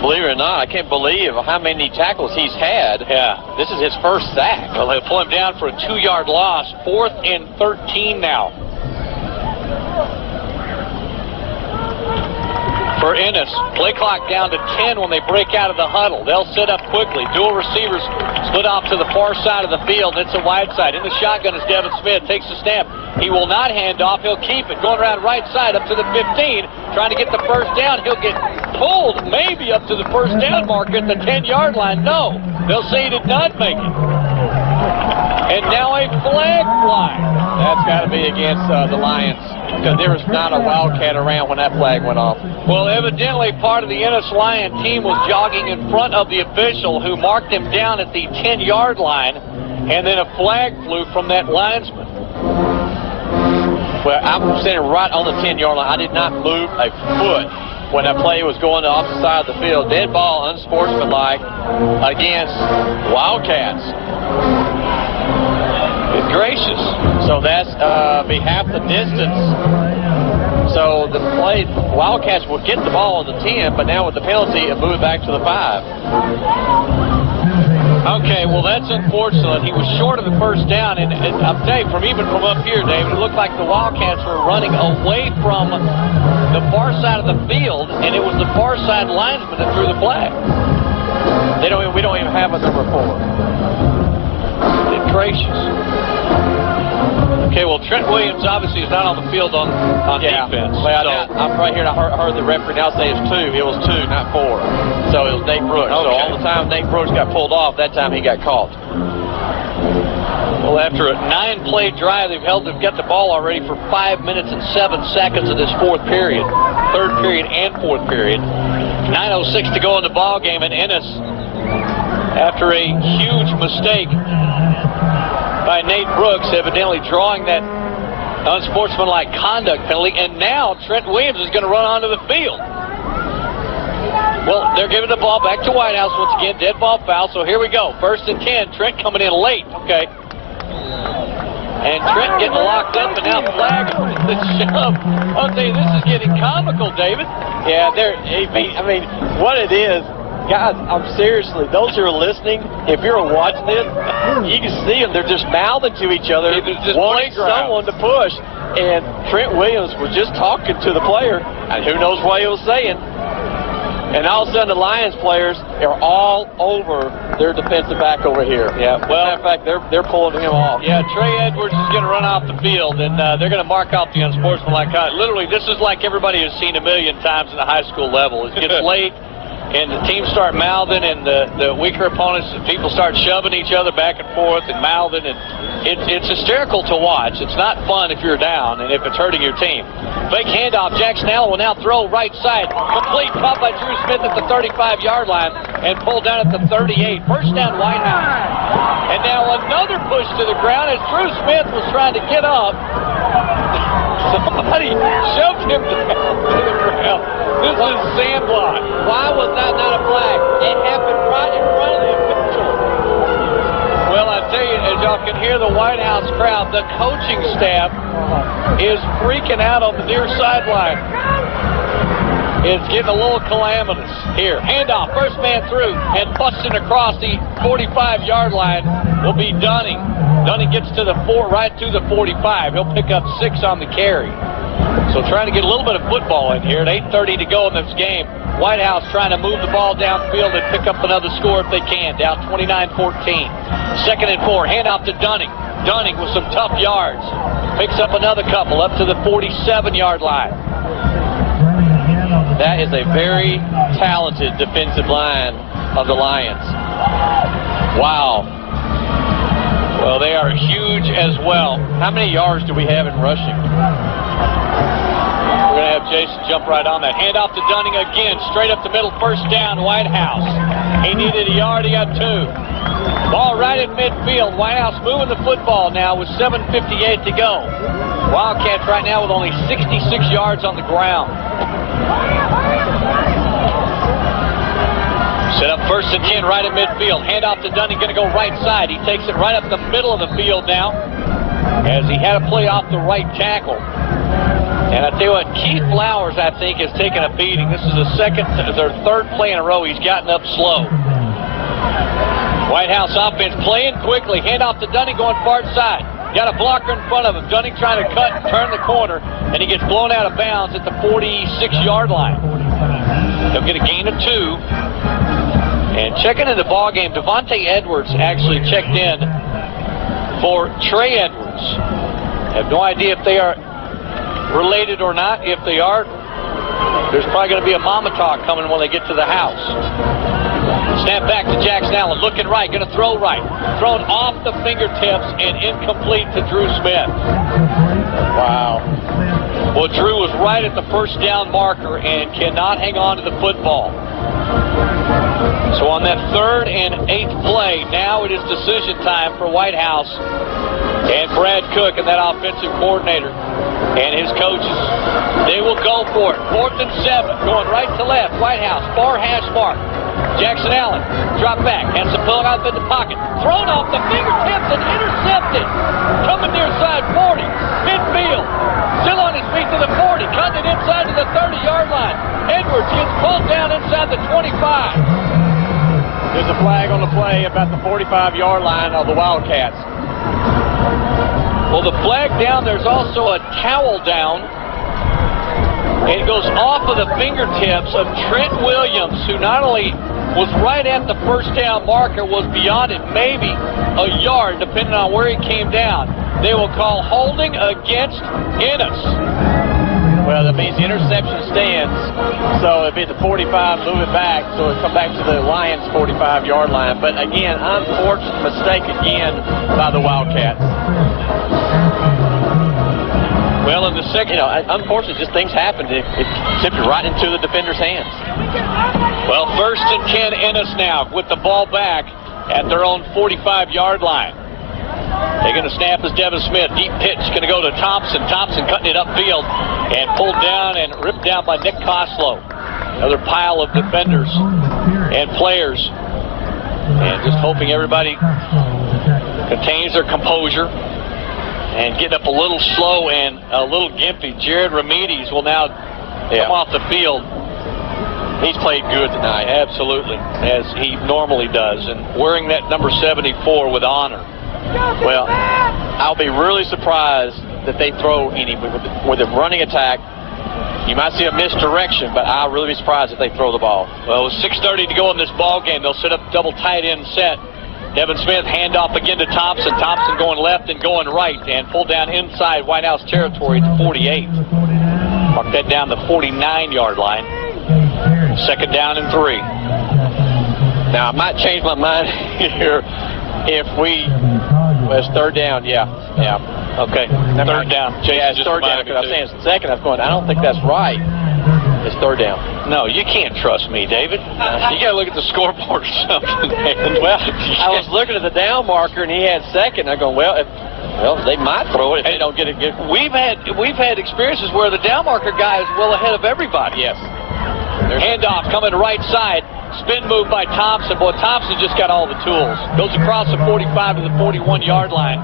Believe it or not, I can't believe how many tackles he's had. Yeah. This is his first sack. Well, they'll pull him down for a 2-yard loss. 4th and 13 now. For Ennis, play clock down to 10 when they break out of the huddle. They'll set up quickly. Dual receivers split off to the far side of the field. It's a wide side. In the shotgun is Devin Smith. Takes the snap. He will not hand off. He'll keep it. Going around right side up to the 15. Trying to get the first down. He'll get pulled maybe up to the first down marker at the 10-yard line. No. They'll say he did not make it. And now a flag flying. That's got to be against the Lions, because there was not a Wildcat around when that flag went off. Well, evidently part of the Ennis Lion team was jogging in front of the official who marked him down at the 10-yard line, and then a flag flew from that linesman. Well, I'm standing right on the 10-yard line. I did not move a foot when that play was going to the opposite side of the field. Dead ball, unsportsmanlike against Wildcats. Good gracious. So that's be half the distance. So the play, Wildcats will get the ball on the 10, but now with the penalty, it moved back to the 5. Okay, well, that's unfortunate. He was short of the first down, and I'll tell you, from up here, David, it looked like the Wildcats were running away from the far side of the field, and it was the far side linesman that threw the flag. We don't even have a number 4. gracious. Okay, well, Trent Williams obviously is not on the field on defense. Well, So. I'm right here, and I heard the referee now say it's 2. It was 2, not 4. So it was Nate Brooks. Okay. So all the time Nate Brooks got pulled off, that time he got caught. Well, after a 9-play drive, they've got the ball already for 5 minutes and 7 seconds of this fourth period. Third period and fourth period. 9:06 to go in the ball game, and Ennis, after a huge mistake by Nate Brooks, evidently drawing that unsportsmanlike conduct penalty, and now Trent Williams is going to run onto the field. Well, they're giving the ball back to Whitehouse once again, dead ball foul, so here we go. 1st and 10, Trent coming in late, okay. And Trent getting locked up, and now flag the shove. I'll tell you, this is getting comical, David. Yeah, I mean, what it is, guys, I'm seriously, those who are listening, if you're watching this, you can see them. They're just mouthing to each other, wanting someone to push. And Trent Williams was just talking to the player, and who knows what he was saying. And all of a sudden, the Lions players are all over their defensive back over here. Yeah, well, in fact, they're pulling him off. Yeah, Trey Edwards is going to run off the field, and they're going to mark off the unsportsmanlike conduct. Literally, this is like everybody has seen a million times in the high school level. It gets late, and the teams start mouthing, and the weaker opponents, and people start shoving each other back and forth and mouthing, and it's hysterical to watch. It's not fun if you're down and if it's hurting your team. Fake handoff. Jackson Allen will now throw right side. Complete, caught by Drew Smith at the 35-yard line and pulled down at the 38. First down, Whitehouse. And now another push to the ground as Drew Smith was trying to get up. Somebody shoved him down to the ground. This is sandblock. Why was that not a flag? It happened right in front of the official. Well, I tell you, as y'all can hear the Whitehouse crowd, the coaching staff is freaking out on the near sideline. It's getting a little calamitous here. Handoff, first man through, and busting across the 45-yard line will be Dunning. Dunning gets to the right to the 45. He'll pick up 6 on the carry. So trying to get a little bit of football in here at 8:30 to go in this game. Whitehouse trying to move the ball downfield and pick up another score if they can. Down 29-14. 2nd and 4. Handoff to Dunning. Dunning with some tough yards. Picks up another couple up to the 47-yard line. That is a very talented defensive line of the Lions. Wow. Well, they are huge as well. How many yards do we have in rushing? We're going to have Jason jump right on that. Handoff to Dunning again. Straight up the middle. First down, Whitehouse. He needed a yard. He got 2. Ball right at midfield. Whitehouse moving the football now with 7:58 to go. Wildcats right now with only 66 yards on the ground. Set up 1st and 10 right at midfield. Handoff to Dunning, going to go right side. He takes it right up the middle of the field now as he had a play off the right tackle. And I tell you what, Keith Flowers, I think, has taken a beating. This is their 3rd play in a row. He's gotten up slow. Whitehouse offense playing quickly. Handoff to Dunning going far side. Got a blocker in front of him. Dunning trying to cut and turn the corner, and he gets blown out of bounds at the 46-yard line. He'll get a gain of 2. And checking in the ball game, Devontae Edwards actually checked in for Trey Edwards. Have no idea if they are related or not. If they are, there's probably going to be a mama talk coming when they get to the house. Snap back to Jackson Allen, looking right, going to throw right. Thrown off the fingertips and incomplete to Drew Smith. Wow. Well, Drew was right at the first down marker and cannot hang on to the football. So on that 3rd and 8th play, now it is decision time for Whitehouse and Brad Cook and that offensive coordinator and his coaches. They will go for it. 4th and 7, going right to left. Whitehouse, far hash mark. Jackson Allen, drop back, has to pull it out in the pocket. Thrown off the fingertips and intercepted. Coming near side 40, midfield. Still on his feet to the 40, cutting it inside to the 30-yard line. Edwards gets pulled down inside the 25. There's a flag on the play about the 45-yard line of the Wildcats. Well, the flag down, there's also a towel down. And it goes off of the fingertips of Trent Williams, who not only was right at the first down marker, was beyond it, maybe a yard, depending on where he came down. They will call holding against Ennis. Well, that means the interception stands, so it'd be the 45, move it back, so it'd come back to the Lions' 45-yard line. But again, unfortunate mistake again by the Wildcats. Well, in the second, unfortunately, just things happened. It tipped right into the defender's hands. Well, 1st and 10 Ennis now with the ball back at their own 45-yard line. Taking a snap is Devin Smith. Deep pitch going to go to Thompson. Thompson cutting it upfield and pulled down and ripped down by Nick Koslow. Another pile of defenders and players. And just hoping everybody contains their composure and getting up a little slow and a little gimpy. Jared Ramirez will now come off the field. He's played good tonight, absolutely, as he normally does, and wearing that number 74 with honor. Well, I'll be really surprised that they throw any with a running attack. You might see a misdirection, but I'll really be surprised if they throw the ball. Well, with 6:30 to go in this ball game, they'll set up double tight end set. Devin Smith handoff again to Thompson. Thompson going left and going right, and pull down inside Whitehouse territory at the 48. Mark that down the 49-yard line. 2nd down and 3. Now, I might change my mind here if it's 3rd down. Yeah. Okay. 3rd down. It's 3rd down. Because I'm saying it's 2nd. I was going, I don't think that's right. It's 3rd down. No, you can't trust me, David. You got to look at the scoreboard or something. Well, I was looking at the down marker, and he had 2nd. I'm going, well, they might throw it if they don't get it good. We've had experiences where the down marker guy is well ahead of everybody. Yes. Handoff coming to right side. Spin move by Thompson. Boy, Thompson just got all the tools. Goes across the 45 to the 41-yard line.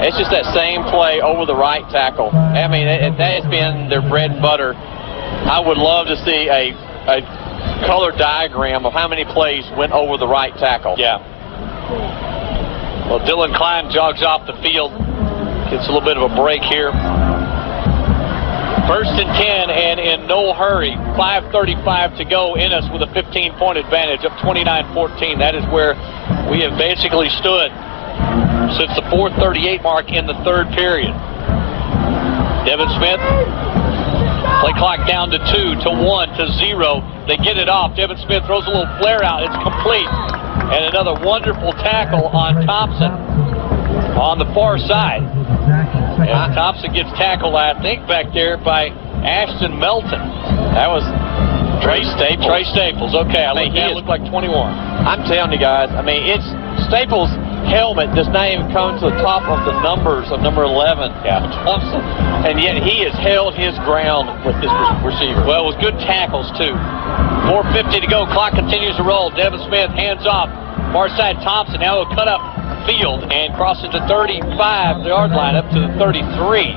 It's just that same play over the right tackle. I mean, that has been their bread and butter. I would love to see a color diagram of how many plays went over the right tackle. Yeah. Well, Dylan Klein jogs off the field. Gets a little bit of a break here. 1st and 10, and in no hurry. 5:35 to go. Ennis with a 15-point advantage, up 29-14. That is where we have basically stood since the 4:38 mark in the 3rd period. Devin Smith, play clock down to 2, to 1, to 0. They get it off. Devin Smith throws a little flare out. It's complete. And another wonderful tackle on Thompson on the far side. And Thompson gets tackled, I think, back there by Ashton Melton. That was Trey Staples. Trey Staples, okay. He looked like 21. I'm telling you guys, I mean, it's Staples' helmet does not even come to the top of the numbers of number 11. Yeah. Thompson. And yet he has held his ground with this receiver. Well, with good tackles, too. 4:50 to go. Clock continues to roll. Devin Smith hands off. Far side Thompson. Now he'll cut up field and cross into 35-yard line up to the 33.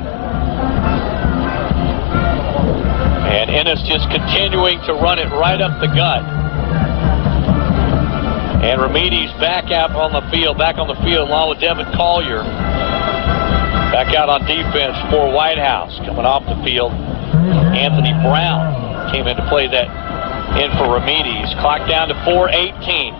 And Ennis just continuing to run it right up the gut. And Ramirez back out on the field, along with Devin Collier. Back out on defense for Whitehouse. Coming off the field, Anthony Brown came in to play that in for Ramirez. Clock down to 4:18.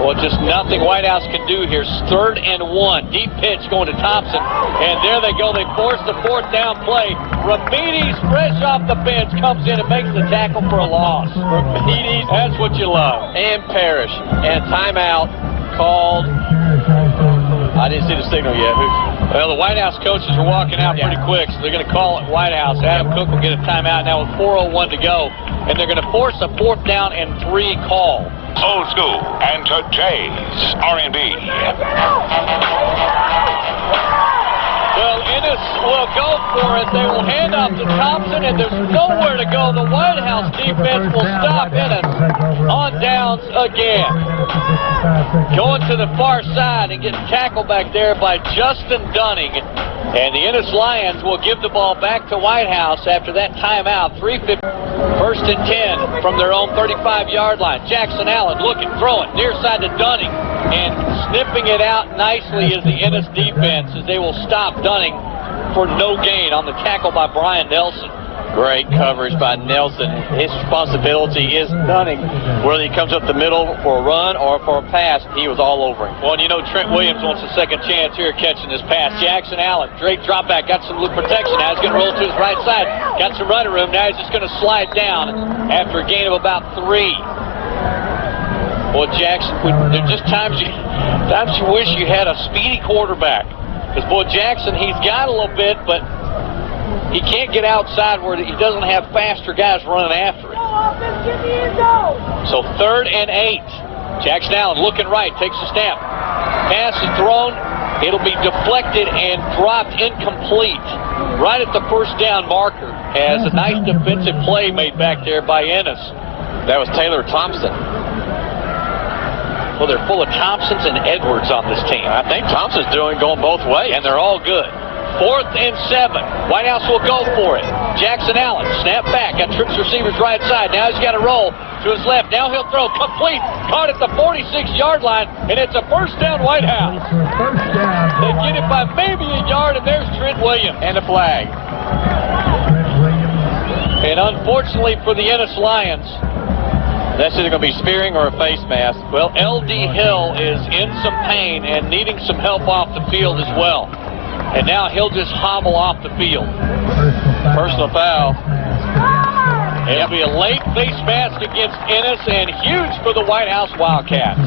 Well, just nothing Whitehouse can do here. 3rd and 1. Deep pitch going to Thompson. And there they go. They force the 4th down play. Ramirez, fresh off the bench, comes in and makes the tackle for a loss. Ramirez, that's what you love. And Parrish. And timeout called. I didn't see the signal yet. Well, the Whitehouse coaches are walking out pretty quick, so they're going to call it Whitehouse. Adam Cook will get a timeout now with 4:01 to go. And they're going to force a 4th down and 3 call. Old school and today's R&B. Well, Ennis will go for it. They will hand off to Thompson, and there's nowhere to go. The Whitehouse defense will stop Ennis on downs again. Going to the far side and getting tackled back there by Justin Dunning. And the Ennis Lions will give the ball back to Whitehouse after that timeout. 3:50. 1st and 10 from their own 35-yard line. Jackson Allen looking, throwing, near side to Dunning. And sniffing it out nicely is the Ennis defense as they will stop Dunning for no gain on the tackle by Brian Nelson. Great coverage by Nelson. His responsibility is stunning. Whether he comes up the middle for a run or for a pass, he was all over him. Well, and you know Trent Williams wants a second chance here catching this pass. Jackson Allen, Drake drop back, got some protection. Now he's going to roll to his right side. Got some running room. Now he's just going to slide down after a gain of about 3. Well, Jackson, there's just times you wish you had a speedy quarterback. Because, boy, Jackson, he's got a little bit, but he can't get outside where he doesn't have faster guys running after him. So 3rd and 8. Jackson Allen looking right, takes a snap. Pass is thrown. It'll be deflected and dropped incomplete. Right at the first down marker as a nice defensive play made back there by Ennis. That was Taylor Thompson. Well, they're full of Thompsons and Edwards on this team. I think Thompson's going both ways. And they're all good. 4th and 7. Whitehouse will go for it. Jackson Allen, snap back, got trips receivers right side. Now he's got to roll to his left. Now he'll throw complete. Caught at the 46-yard line, and it's a first down Whitehouse. They get it by maybe a yard, and there's Trent Williams. And a flag. And unfortunately for the Ennis Lions, that's either going to be spearing or a face mask. well, L.D. Hill is in some pain and needing some help off the field as well. And now he'll just hobble off the field. Personal foul. It'll be a late face mask against Ennis and huge for the Whitehouse Wildcats.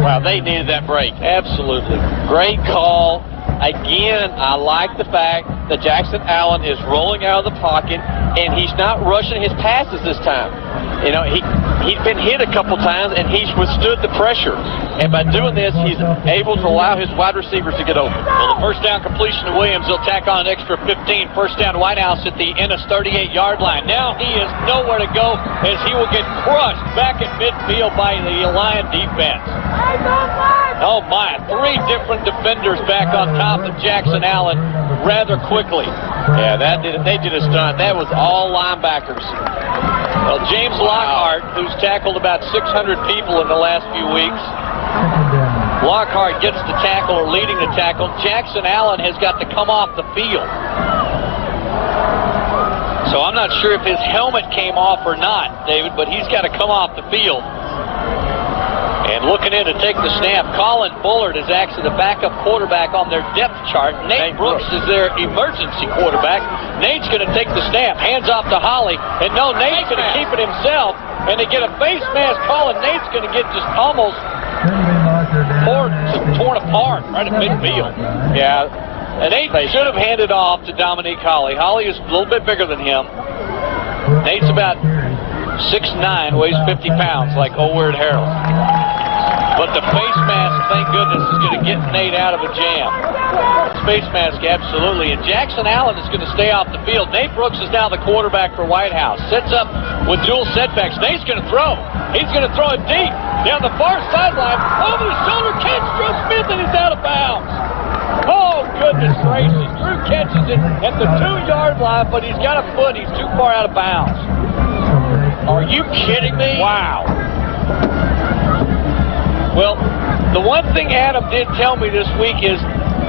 Wow, they needed that break. Absolutely. Great call. Again, I like the fact that Jackson Allen is rolling out of the pocket, and he's not rushing his passes this time. You know, he's been hit a couple times, and he's withstood the pressure. And by doing this, he's able to allow his wide receivers to get open. Well, the first down completion to Williams, he'll tack on an extra 15. First down Whitehouse at the Ennis 38-yard line. Now he is nowhere to go as he will get crushed back at midfield by the Lion defense. Oh my, 3 different defenders back on top of Jackson Allen rather quickly. Yeah, they did a stunt. That was all linebackers. Well, James Lockhart, who's tackled about 600 people in the last few weeks, Lockhart gets the tackle or leading the tackle. Jackson Allen has got to come off the field. So I'm not sure if his helmet came off or not, David, but he's got to come off the field. And looking in to take the snap, Colin Bullard is actually the backup quarterback on their depth chart. Nate Brooks is their emergency quarterback. Nate's going to take the snap, hands off to Holly, and no, Nate's going to keep it himself, and they get a face mask call, and Nate's going to get just almost torn apart right at midfield. Yeah. And Nate should have handed off to Dominique Holly. Holly is a little bit bigger than him. Nate's about 6'9", weighs 50 pounds, like Old Weird Harold. But the face mask, thank goodness, is going to get Nate out of a jam. Face mask, absolutely. And Jackson Allen is going to stay off the field. Nate Brooks is now the quarterback for Whitehouse. Sets up with dual setbacks. Nate's going to throw. He's going to throw it deep down the far sideline. Over the shoulder, catch Drew Smith, and he's out of bounds. Oh, goodness gracious. Drew catches it at the 2-yard line, but he's got a foot. He's too far out of bounds. Are you kidding me? Wow. Well, the one thing Adam did tell me this week is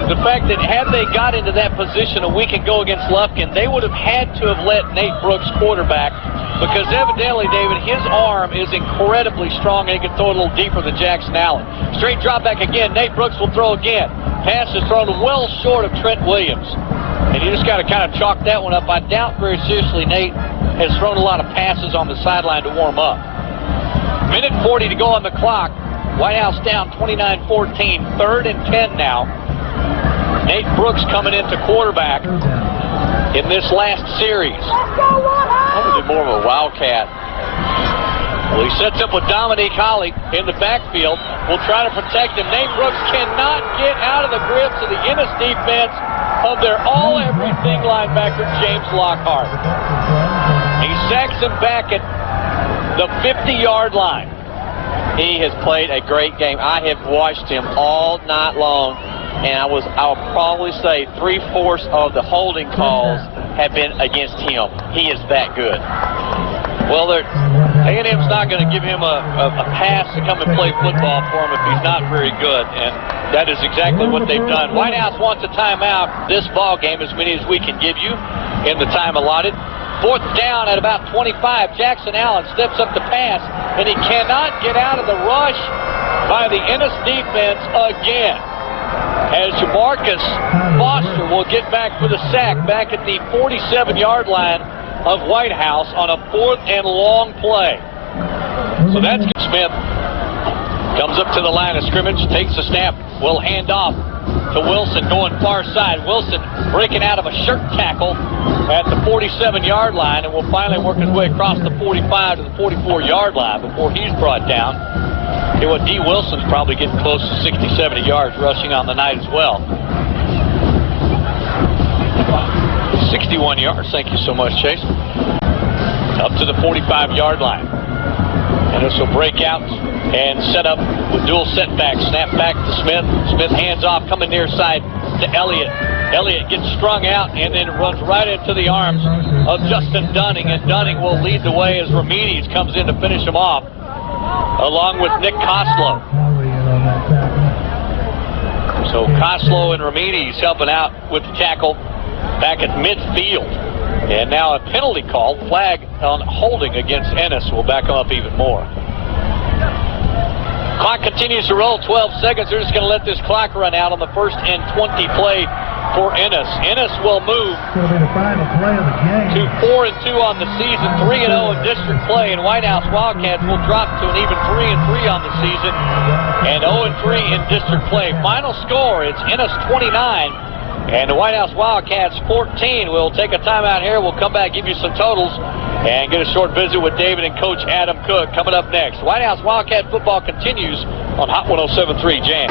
the fact that had they got into that position a week ago against Lufkin, they would have had to have let Nate Brooks quarterback because evidently, David, his arm is incredibly strong and he can throw it a little deeper than Jackson Allen. Straight drop back again. Nate Brooks will throw again. Pass is thrown well short of Trent Williams. And you just got to kind of chalk that one up. I doubt very seriously Nate has thrown a lot of passes on the sideline to warm up. Minute 40 to go on the clock. Whitehouse down 29-14, 3rd and 10 now. Nate Brooks coming into quarterback in this last series. Probably more of a wildcat. Well, he sets up with Dominique Holly in the backfield. We'll try to protect him. Nate Brooks cannot get out of the grips of the Ennis defense of their all-everything linebacker, James Lockhart. He sacks him back at the 50-yard line. He has played a great game. I have watched him all night long, and I'll probably say 3/4 of the holding calls have been against him. He is that good. Well, A&M's not going to give him a pass to come and play football for him if he's not very good, and that is exactly what they've done. Whitehouse wants a timeout this ball game, as many as we can give you in the time allotted. 4th down at about 25. Jackson Allen steps up to pass, and he cannot get out of the rush by the Ennis defense again. As Jamarcus Foster will get back for the sack back at the 47-yard line of Whitehouse on a 4th and long play. So that's Smith. Comes up to the line of scrimmage, takes the snap, will hand off to Wilson going far side. Wilson breaking out of a shirt tackle at the 47-yard line and will finally work his way across the 45 to the 44-yard line before he's brought down. D. Wilson's probably getting close to 60, 70 yards rushing on the night as well. 61 yards. Thank you so much, Chase. Up to the 45-yard line. And this will break out and set up with dual setbacks. Snap back to Smith. Smith hands off, coming near side to Elliott. Elliott gets strung out and then runs right into the arms of Justin Dunning. And Dunning will lead the way as Remedies comes in to finish him off, along with Nick Koslow. So Koslow and Remedies helping out with the tackle back at midfield. And now a penalty call, flag on holding against Ennis will back him up even more. Clock continues to roll, 12 seconds. They're just going to let this clock run out on the 1st and 20 play for Ennis. Ennis will move to 4-2 on the season, 3-0 in district play, and Whitehouse Wildcats will drop to an even 3-3 on the season and 0-3 in district play. Final score, it's Ennis 29 and the Whitehouse Wildcats 14. We'll take a timeout here. We'll come back, give you some totals, and get a short visit with David and Coach Adam Cook coming up next. Whitehouse Wildcat football continues on Hot 107.3 Jam.